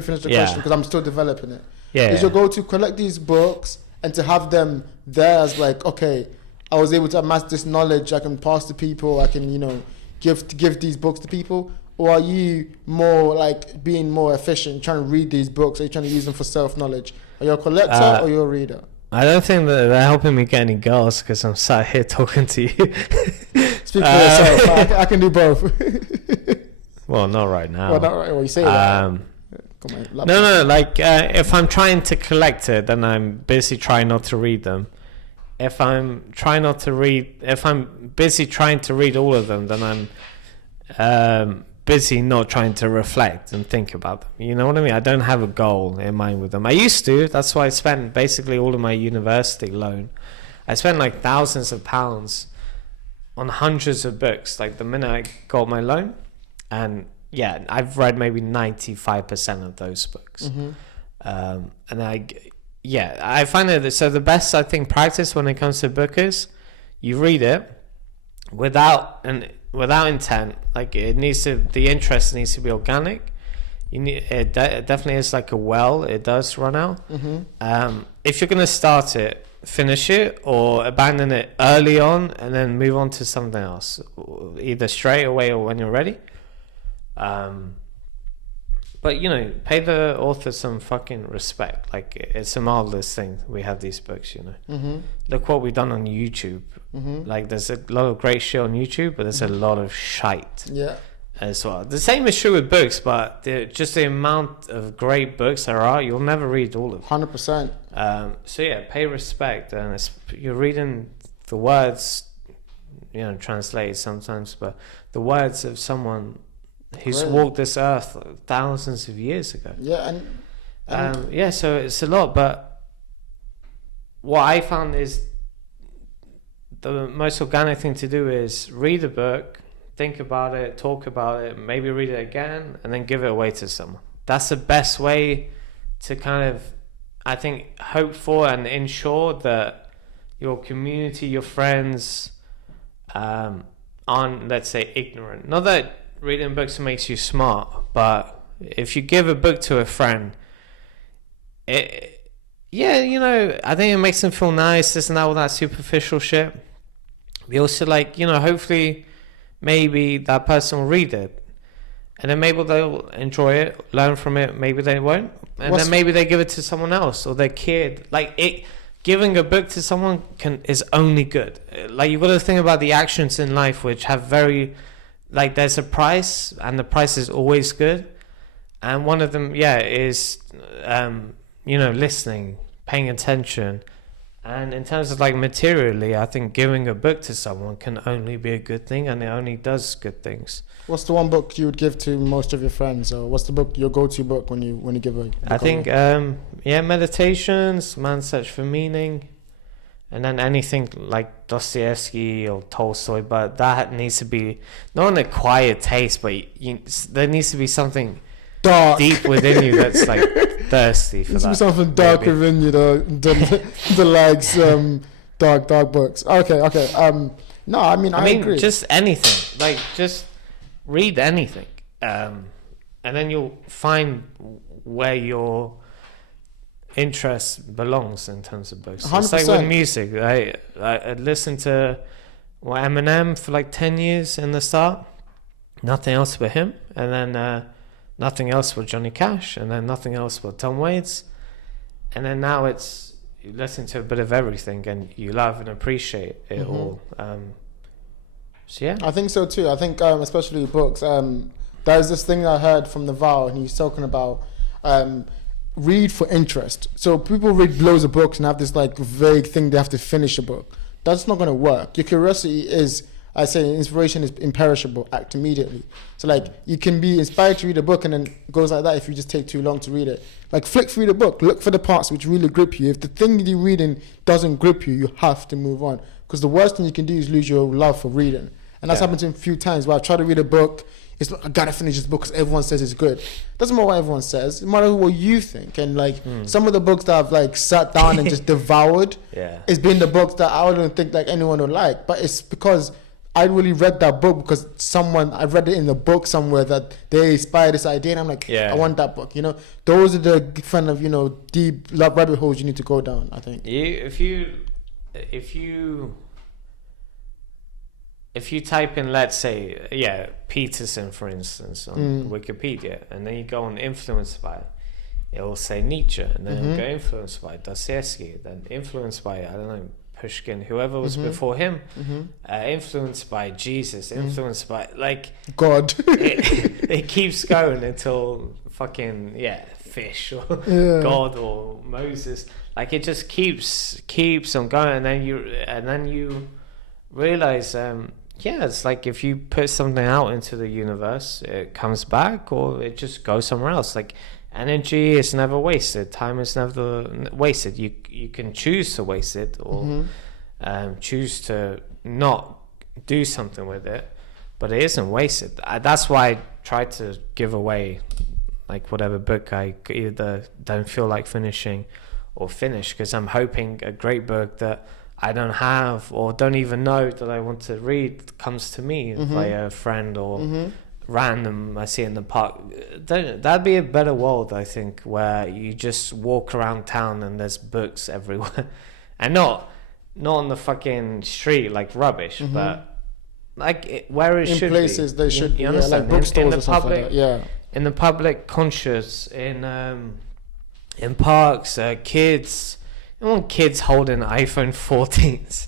finish the question because I'm still developing it. Is your goal to collect these books and to have them there as like, okay, I was able to amass this knowledge, I can pass to people, I can, give these books to people? Or are you more like being more efficient, trying to read these books? Are you trying to use them for self-knowledge? Are you a collector or you're a reader? I don't think that they're helping me get any girls because I'm sat here talking to you. Speak for yourself. I can do both. Well, not right now. Well, not right. Well, you say that. No. Like if I'm trying to collect it, then I'm basically trying not to read them. if I'm trying not to read, if I'm busy trying to read all of them, then I'm busy not trying to reflect and think about them. You know what I mean? I don't have a goal in mind with them. I used to. That's why I spent basically all of my university loan. I spent like thousands of pounds on hundreds of books, like the minute I got my loan. And yeah, I've read maybe 95% of those books. And I find that, so the best, I think, practice when it comes to book is you read it without intent. Like it needs to, the interest needs to be organic. It definitely is like a well, it does run out. If you're going to start it, finish it, or abandon it early on and then move on to something else, either straight away or when you're ready. But you know, pay the author some fucking respect. Like it's a marvelous thing we have these books, you know. Look what we've done on YouTube. Like there's a lot of great shit on YouTube, but there's a lot of shite as well. The same is true with books, but just the amount of great books there are, you'll never read all of them. 100%. So yeah, pay respect, and you're reading the words, you know, translated sometimes, but the words of someone who's walked this earth thousands of years ago. Yeah, so it's a lot, but what I found is the most organic thing to do is read a book, think about it, talk about it, maybe read it again, and then give it away to someone. That's the best way to kind of, I think, hope for and ensure that your community, your friends, aren't, let's say, ignorant. Not that reading books makes you smart, but if you give a book to a friend, you know, I think it makes them feel nice, this and that, all that superficial shit. We also, like, you know, hopefully maybe that person will read it, and then maybe they'll enjoy it, learn from it, maybe they won't, and then maybe they give it to someone else or their kid. Like giving a book to someone is only good. Like, you've got to think about the actions in life which have very, like, there's a price, and the price is always good, and one of them is you know, listening, paying attention. And in terms of, like, materially, I think giving a book to someone can only be a good thing, and it only does good things. What's the one book you would give to most of your friends, or what's the book, your go-to book when you give a book? I think Meditations, Man's Search for Meaning, and then anything like Dostoevsky or Tolstoy, but that needs to be not an acquired taste, but there needs to be something dark deep within you that's like thirsty for that. There's something dark within you that likes dark books. Okay. No, I mean I agree. Just anything, like, just read anything, and then you'll find where your interest belongs in terms of books. 100%. It's like with music. I listened to Eminem for like 10 years in the start, nothing else but him, and then nothing else but Johnny Cash, and then nothing else but Tom Waits, and then now it's, you listen to a bit of everything and you love and appreciate it all. So yeah, I think so too. I think especially with books, there's this thing I heard from Naval, and he's talking about read for interest. So people read loads of books and have this like vague thing they have to finish a book. That's not going to work. Your curiosity is, I say, inspiration is imperishable. Act immediately. So like, you can be inspired to read a book and then it goes like that if you just take too long to read it. Like, flick through the book, look for the parts which really grip you. If the thing that you're reading doesn't grip you, you have to move on, because the worst thing you can do is lose your love for reading. And that's happened to me a few times where I've tried to read a book. It's like, I gotta finish this book because everyone says it's good. Doesn't matter what everyone says. It matters what you think. And like some of the books that I've like sat down and just devoured, it's been the books that I don't think like anyone would like. But it's because I really read that book because I read it in the book somewhere that they inspired this idea, and I'm like, I want that book. You know, those are the kind of, you know, deep love rabbit holes you need to go down, I think. If you type in, let's say, Peterson, for instance, on Wikipedia, and then you go on influenced by, it will say Nietzsche, and then it'll go influenced by Dostoevsky, then influenced by, I don't know, Pushkin, whoever was before him, influenced by Jesus, influenced by, like, God. it keeps going until fucking, fish or God or Moses. Like it just keeps on going, and then you realize, it's like if you put something out into the universe, it comes back or it just goes somewhere else. Like energy is never wasted, time is never wasted. You can choose to waste it or choose to not do something with it, but it isn't wasted. That's why I try to give away like whatever book I either don't feel like finishing or finish, because I'm hoping a great book that I don't have or don't even know that I want to read comes to me by a friend or random I see in the park. That'd be a better world, I think, where you just walk around town and there's books everywhere, and not on the fucking street like rubbish, but like where it in should places be. they should you understand? like bookstores in the or something public, like that. in the public conscious, in parks, kids. I want kids holding iPhone 14s.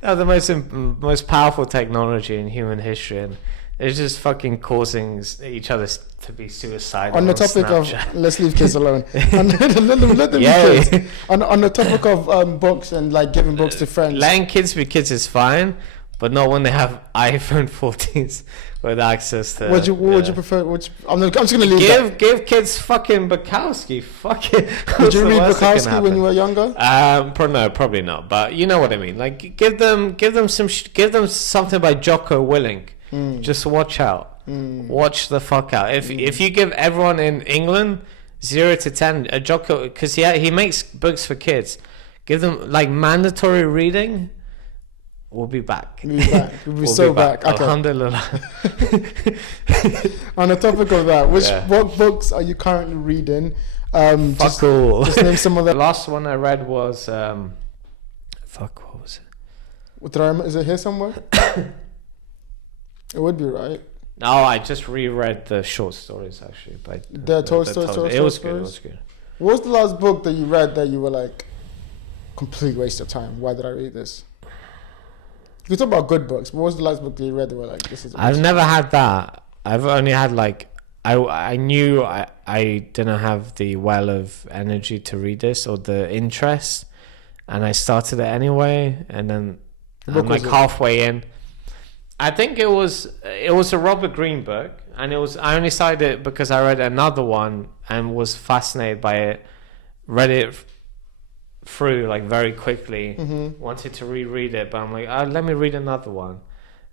They're the most powerful technology in human history, and it's just fucking causing each other to be suicidal. On the topic Snapchat. of, let's leave kids alone. Let them be kids. On the topic of books and like giving books to friends. Letting kids be kids is fine, but not when they have iPhone 14s with access to. What would you prefer? I'm just gonna leave. Give kids fucking Bukowski. Fuck it. Did you read Bukowski when you were younger? No, probably not. But you know what I mean. Like, give them something by Jocko Willink. Just watch out. Watch the fuck out. If you give everyone in England 0 to 10 a Jocko, because he makes books for kids. Give them like mandatory reading. We'll be back. We'll be so back. Okay. Alhamdulillah. On the topic of that, what books are you currently reading? Just name some of them. The last one I read was what was it? Is it here somewhere? It would be right. No, I just reread the short stories actually. By the Tolstoy stories. It was good. What was the last book that you read that you were like, complete waste of time? Why did I read this? You talk about good books, but what was the last book that you read that were like, this is... I've never had that. I've only had like, I knew I didn't have the well of energy to read this or the interest, and I started it anyway, and then I'm like halfway in. I think it was a Robert Greene book, and I only started it because I read another one and was fascinated by it, read it through like very quickly, wanted to reread it, but I'm like, let me read another one,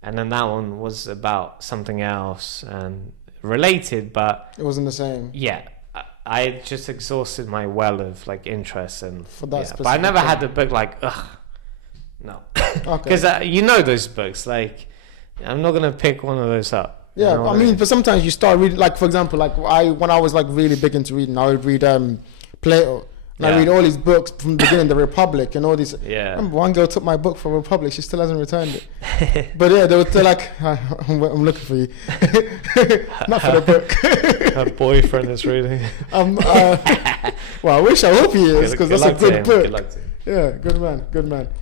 and then that one was about something else and related, but it wasn't the same. I just exhausted my well of like interest, and for that but I never had the book like no, because you know those books, like I'm not gonna pick one of those up. Yeah, you know I mean, but sometimes you start reading, like for example, like when I was like really big into reading, I would read Plato. And I read all these books from the beginning, The Republic and all these. Yeah. Remember, one girl took my book from Republic. She still hasn't returned it. But yeah, they're like, I'm looking for you. Not for the book. Her boyfriend is reading. Well, I hope he is, because that's a good book. Good luck to him. Yeah, good man.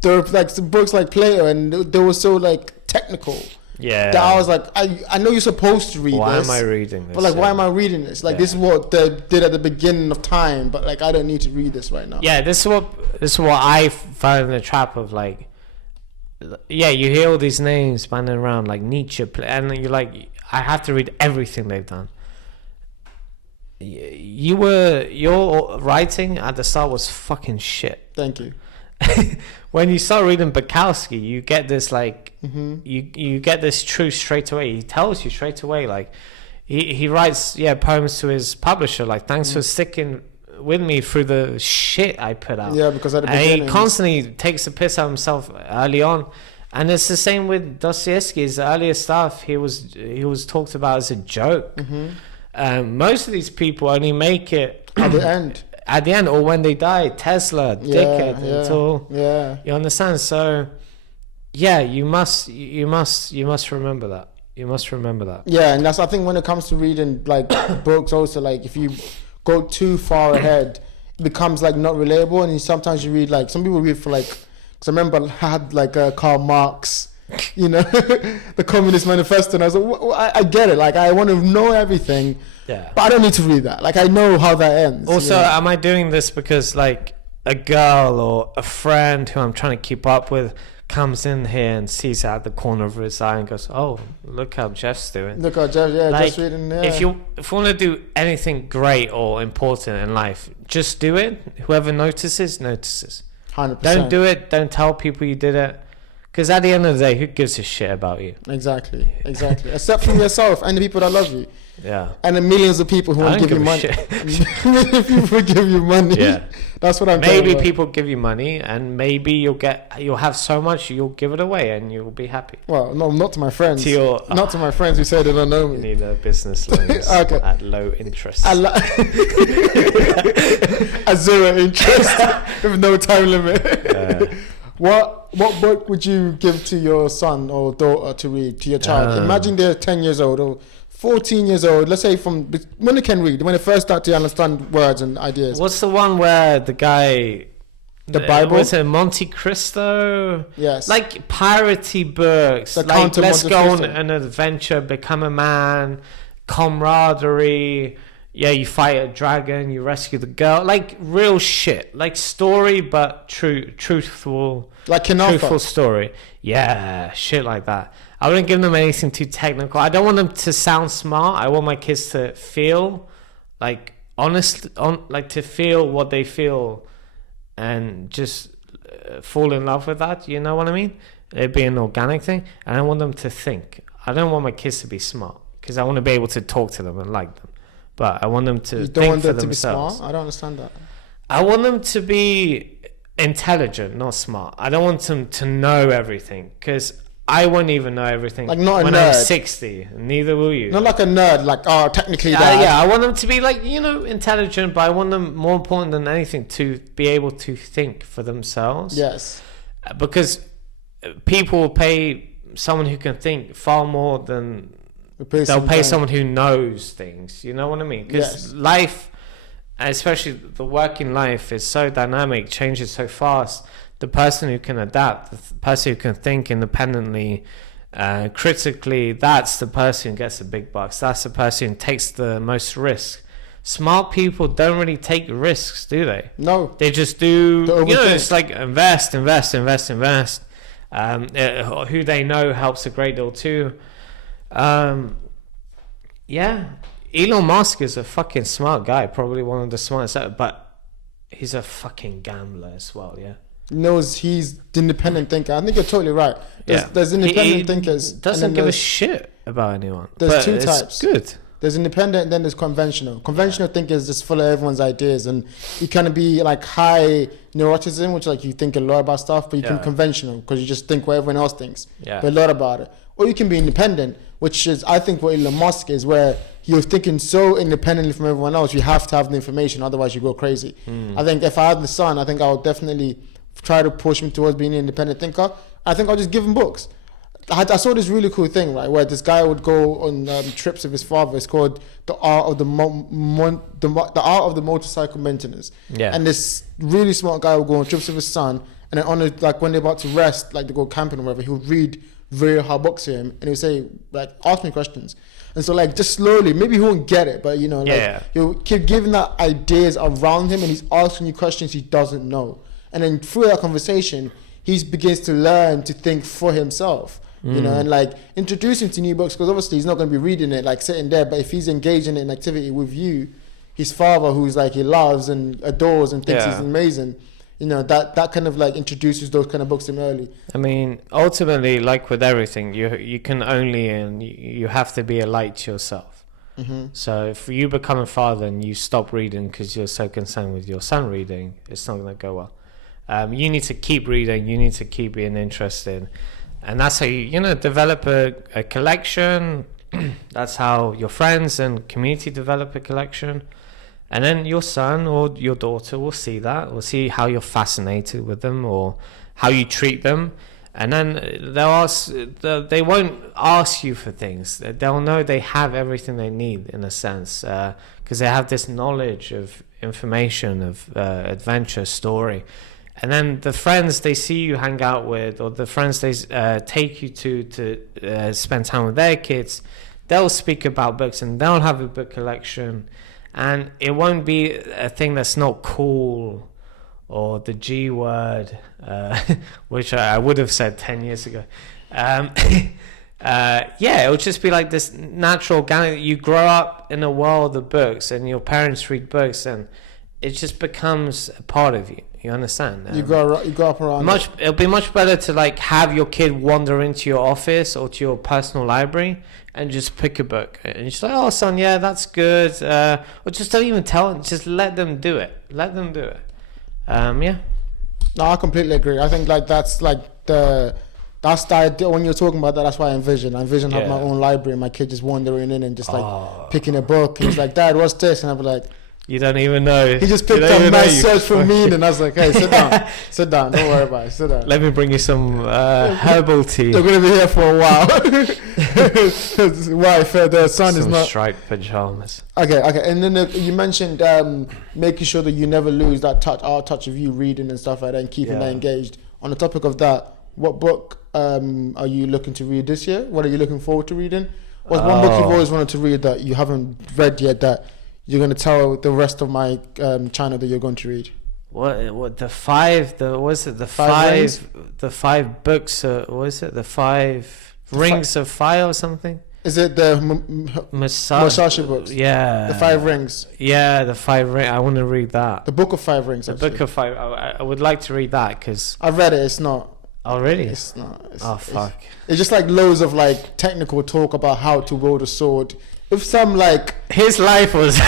There were like some books like Plato, and they were so like technical. Yeah. That I was like, I know you're supposed to read this. Why am I reading this? But like, why am I reading this? Like, this is what they did at the beginning of time, but like, I don't need to read this right now. Yeah, this is what I found in the trap of like, you hear all these names spanning around like Nietzsche, and you're like, I have to read everything they've done. Your writing at the start was fucking shit. Thank you. When you start reading Bukowski, you get this like you get this truth straight away. He tells you straight away, like he writes poems to his publisher, like thanks for sticking with me through the shit I put out. Yeah, because at the beginning, he constantly takes a piss out of himself early on, and it's the same with Dostoevsky's earlier stuff. He was talked about as a joke. Most of these people only make it at the end. At the end, or when they die. Tesla, dickhead, until you understand. So, you must remember that. You must remember that. Yeah, and that's, I think, when it comes to reading like books, also like if you go too far ahead, it becomes like not relatable. And sometimes you read like, some people read for like, because I remember I had like Karl Marx, the Communist Manifesto, and I was like, I get it. Like, I want to know everything. Yeah. But I don't need to read that. Like, I know how that ends. Also, am I doing this because like a girl or a friend who I'm trying to keep up with comes in here and sees it at the corner of his eye and goes, "Oh, look how Jeff's doing." Look how Jeff, like, just reading. Yeah. If you want to do anything great or important in life, just do it. Whoever notices, notices. 100%. Don't do it. Don't tell people you did it. Because at the end of the day, who gives a shit about you? Exactly. Except for yourself and the people that love you. Yeah. And the millions of people who want to give you money. Millions of people give you money. Yeah. That's what I'm Maybe people give you money, and maybe you'll have so much you'll give it away, and you'll be happy. Well, no, not to my friends. To my friends who say they don't know me. You need a business loans Okay. at low interest. At zero interest with no time limit. What book would you give to your son or daughter to read to your child? Imagine they're 10 years old or 14 years old. Let's say from when they can read, when they first start to understand words and ideas. What's the one where the guy... The Bible? Was it Monte Cristo? Yes. Like piratey books. Like let's go on an adventure, become a man, camaraderie. Yeah, you fight a dragon, you rescue the girl. Like real shit. Like story, but truthful. Like truthful story. Yeah, shit like that. I wouldn't give them anything too technical. I don't want them to sound smart. I want my kids to feel like like to feel what they feel and just fall in love with that. You know what I mean? It'd be an organic thing. And I want them to think. I don't want my kids to be smart because I want to be able to talk to them and like them. But I want them to think for themselves. To be smart? I don't understand that. I want them to be intelligent, not smart. I don't want them to know everything because I won't even know everything. Like not a when nerd. I'm 60. Neither will you. Not like a nerd. Like technically. Yeah, I want them to be like intelligent, but I want them more important than anything to be able to think for themselves. Yes. Because people will pay someone who can think far more than they'll pay someone who knows things. You know what I mean? Because life, especially the working life, is so dynamic, changes so fast. The person who can adapt, the person who can think independently, critically, that's the person who gets the big bucks. That's the person who takes the most risk. Smart people don't really take risks, do they? No. They just do, it's like invest. Who they know helps a great deal too. Elon Musk is a fucking smart guy, probably one of the smartest, but he's a fucking gambler as well, yeah. Knows he's the independent thinker. I think you're totally right. There's independent thinkers. Doesn't give a shit about anyone. There's two types. Good. There's independent, and then there's conventional. Conventional thinkers just follow everyone's ideas, and you kind of be like high neuroticism, which like you think a lot about stuff, but you can be conventional because you just think what everyone else thinks, but a lot about it. Or you can be independent, which is I think what Elon Musk is, where you're thinking so independently from everyone else, you have to have the information, otherwise you go crazy. I think if I had the son, I think I would definitely try to push him towards being an independent thinker. I think I'll just give him books. I saw this really cool thing, right, where this guy would go on trips with his father. It's called the art of the art of the motorcycle maintenance. Yeah. And this really smart guy would go on trips with his son, and then when they're about to rest, like they go camping or whatever, he would read very hard books to him, and he would say, like, ask me questions. And so, like, just slowly, maybe he won't get it, but you'll keep giving that ideas around him, and he's asking you questions he doesn't know. And then through that conversation, he begins to learn to think for himself, and like introduce him to new books, because obviously he's not going to be reading it, like sitting there, but if he's engaging in an activity with you, his father, who's like he loves and adores and thinks he's amazing, that kind of like introduces those kind of books to him early. I mean, ultimately, like with everything, you can only, and you have to be a light to yourself. So if you become a father and you stop reading because you're so concerned with your son reading, it's not going to go well. You need to keep reading, you need to keep being interested, and that's how you develop a collection. That's how your friends and community develop a collection, and then your son or your daughter will see that, will see how you're fascinated with them or how you treat them, and then they won't ask you for things. They'll know they have everything they need, in a sense, because they have this knowledge of information, of adventure, story. And then the friends they see you hang out with, or the friends they take you to spend time with their kids, they'll speak about books and they'll have a book collection, and it won't be a thing that's not cool or the G word, which I would have said 10 years ago. It would just be like this natural, organic. You grow up in a world of books, and your parents read books, and it just becomes a part of you. You understand? You grow up around. It'll be much better to like have your kid wander into your office or to your personal library and just pick a book, and you're just like, "Oh, son, yeah, that's good," or just don't even tell them. Just let them do it. Let them do it. Yeah. No, I completely agree. I think like that's the idea when you're talking about that. That's why I envision having my own library and my kid just wandering in and just like picking a book, and he's like, "Dad, what's this?" And I'll be like, "You don't even know." He just picked up my search for meaning. I was like, "Hey, sit down, sit down. Don't worry about it. Sit down. Let me bring you some herbal tea. You're gonna be here for a while." Wife, the son is not striped pajamas. Okay. And then you mentioned making sure that you never lose that touch of you reading and stuff like that, and keeping that engaged. On the topic of that, what book are you looking to read this year? What are you looking forward to reading? What's one book you've always wanted to read that you haven't read yet that you're going to tell the rest of my channel that you're going to read? What the five books? What is it? The five rings of fire or something? Is it the Musashi books? Yeah. The 5 rings. Yeah, the 5 rings. I want to read that. The Book of 5 Rings. The Book of 5. I would like to read that because I've read it. It's not. Oh really? It's not. Fuck. It's just like loads of like technical talk about how to wield a sword. With some like his life was.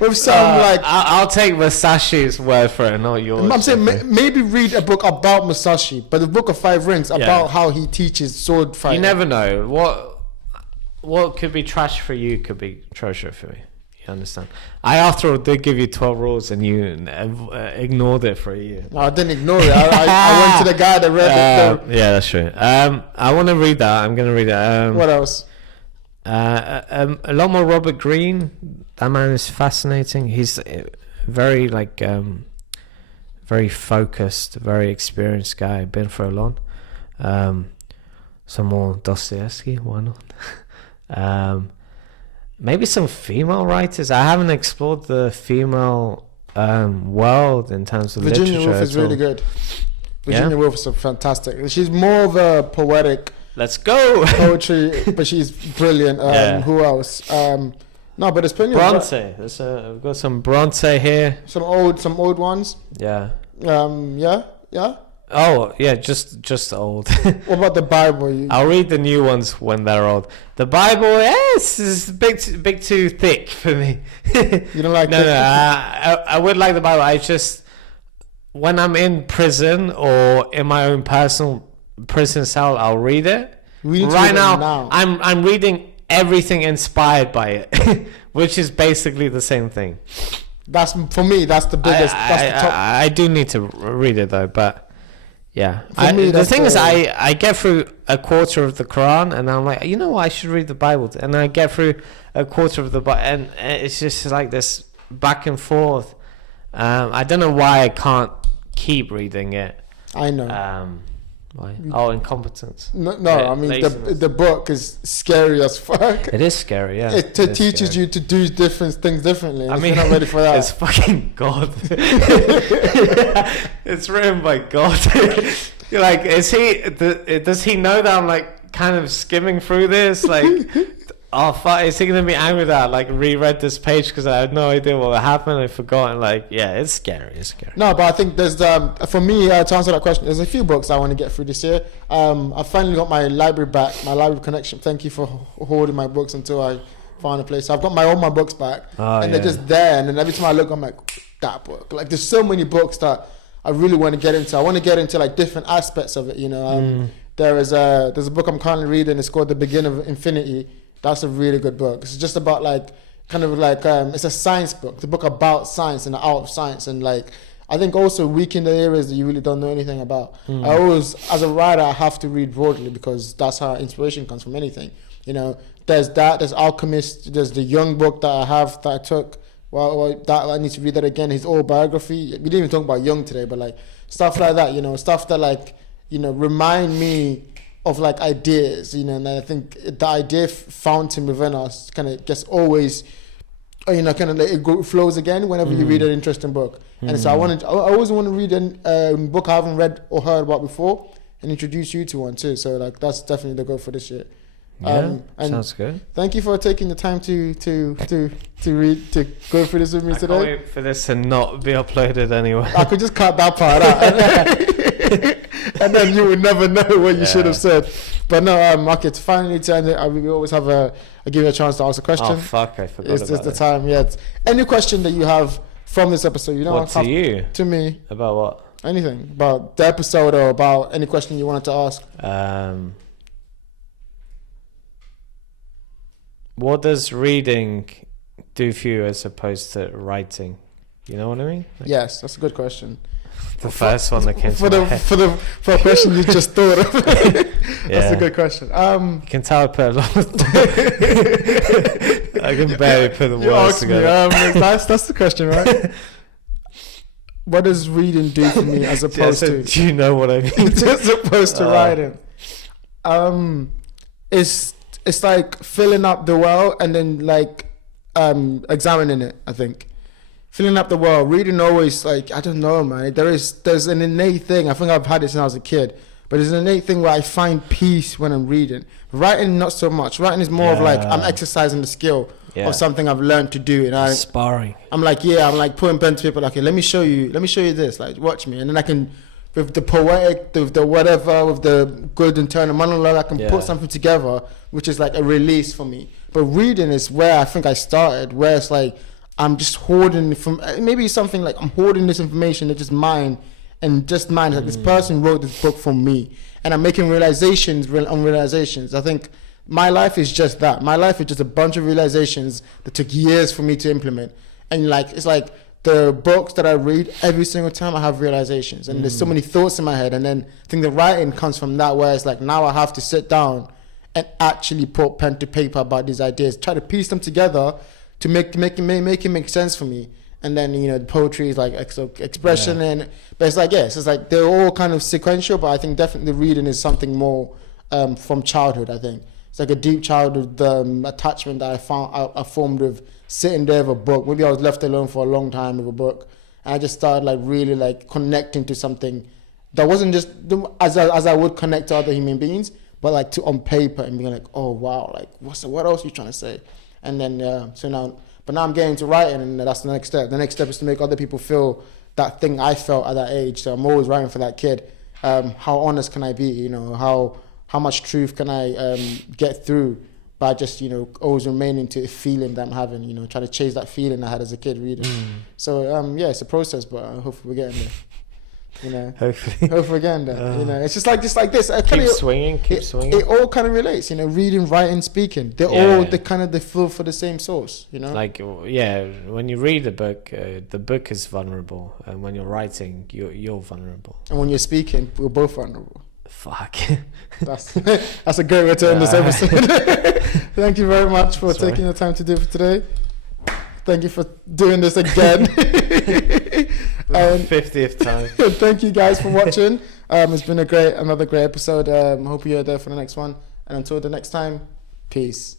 With some like I'll take Musashi's word for it, not yours. I'm saying maybe read a book about Musashi, but the Book of 5 Rings about how he teaches sword fighting. You never know what could be trash for you could be treasure for me. You understand? I after all did give you 12 rules and you ignored it for a year. No, I didn't ignore it. I went to the guy that read it. Yeah, that's true. I want to read that. I'm going to read it. What else? A lot more Robert Greene. That man is fascinating. He's very very focused, very experienced guy. Been for a lot. Some more Dostoevsky. Why not? Maybe some female writers. I haven't explored the female world in terms of Virginia literature. Woolf is really good. Virginia Woolf is fantastic. She's more of a poetic. Let's go. Poetry, but she's brilliant. Who else? No, but there's plenty. Bronte. We've got some Bronte here. Some old ones. Yeah. Yeah. Oh yeah, just old. What about the Bible? I'll read the new ones when they're old. The Bible, yes, is big too thick for me. You don't like? No. I would like the Bible. I just when I'm in prison or in my own personal prison cell, I'll read it. Right now, I'm reading everything inspired by it, which is basically the same thing. That's for me. That's the biggest. That's the top. I do need to read it though, but. Yeah, the thing is, I get through a quarter of the Quran, and I'm like, you know what, I should read the Bible, and I get through a quarter of the Bible, and it's just like this back and forth. I don't know why I can't keep reading it. I know. Why? Oh, incompetence. No, I mean the book is scary as fuck. It is scary, yeah. It teaches you to do different things differently. I mean, you're not ready for that. It's fucking God. It's written by God. You're like, does he know that I'm like kind of skimming through this? Like, oh fuck, is he gonna be angry that I like reread this page because I had no idea what happened? I forgot. Like, yeah, it's scary. No, but I think there's for me to answer that question, there's a few books I want to get through this year. I finally got my library back, my library connection. Thank you for holding my books until I found a place. So I've got all my books back, and they're just there. And then every time I look, I'm like, that book. Like, there's so many books that I really want to get into. I want to get into like different aspects of it. You know, there's a book I'm currently reading. It's called The Beginning of Infinity. That's a really good book. It's just about like, kind of like, it's a science book. It's a book about science and the art of science. And like, I think also weak in the areas that you really don't know anything about. I always, as a writer, I have to read broadly because that's how inspiration comes from anything. You know, there's Alchemist, there's the Young book that I have that I took. Well, that I need to read that again. His autobiography. We didn't even talk about Young today, but like stuff like that, you know, stuff that like, you know, remind me of like ideas, you know, and I think the idea fountain within us kind of just always, you know, kind of like it flows again whenever you read an interesting book. And so I always want to read a book I haven't read or heard about before and introduce you to one too. So like that's definitely the goal for this year. And sounds good. Thank you for taking the time to read, to go through this with me today. I can't wait for this to not be uploaded anyway. I could just cut that part out. And then you would never know what you should have said. But no, okay, to finally turn it, we always have I give you a chance to ask a question. Oh fuck, I forgot it's just the time. Yeah, any question that you have from this episode, you know, what to you? To me. About what? Anything about the episode or about any question you wanted to ask. What does reading do for you as opposed to writing? You know what I mean? Like, yes, that's a good question. The first one that came to my head. For a question you just thought of. That's a good question. You can tell I put a lot of I can barely put the words together. That's the question, right? What does reading do for me as opposed to... Do you know what I mean? As opposed to writing. It's like filling up the well and then like examining it, I think. Filling up the well. Reading always, like, I don't know, man. There's an innate thing. I think I've had it since I was a kid. But there's an innate thing where I find peace when I'm reading. Writing, not so much. Writing is more of like I'm exercising the skill of something I've learned to do. And sparring. I'm like putting pen to paper. Like, okay, let me show you this. Like, watch me. And then I can, with the poetic, with the whatever, with the good internal monologue, I can put something together, which is like a release for me. But reading is where I think I started, where it's like I'm just hoarding from, maybe something like I'm hoarding this information that's just mine, and just mine. Like this person wrote this book for me, and I'm making realizations on realizations. I think my life is just that. My life is just a bunch of realizations that took years for me to implement. And like, it's like the books that I read, every single time I have realizations, and there's so many thoughts in my head. And then I think the writing comes from that, where it's like now I have to sit down and actually put pen to paper about these ideas, try to piece them together to make it make sense for me. And then, you know, the poetry is like expression, but it's like, it's like they're all kind of sequential, but I think definitely reading is something more from childhood. I think it's like a deep childhood attachment that I formed with sitting there with a book. Maybe I was left alone for a long time with a book, and I just started like really like connecting to something that wasn't just as I would connect to other human beings, but like to on paper and being like, oh wow, like what else are you trying to say? And then But now I'm getting to writing, and that's the next step. The next step is to make other people feel that thing I felt at that age. So I'm always writing for that kid. How honest can I be? You know, how much truth can I get through by just, you know, always remaining to a feeling that I'm having, you know, trying to chase that feeling I had as a kid reading. So it's a process, but hopefully we're getting there. You know, hopefully we're getting there. You know, it's just like this. Keep swinging. It all kind of relates. You know, reading, writing, speaking. They're all they flow for the same source. You know, like when you read a book, the book is vulnerable, and when you're writing, you're vulnerable. And when you're speaking, we're both vulnerable. Fuck. That's a great way to end this episode. Thank you very much for taking the time to do it for today. Thank you for doing this again. 50th time. Thank you guys for watching. It's been another great episode. Hope you're there for the next one. And until the next time, peace.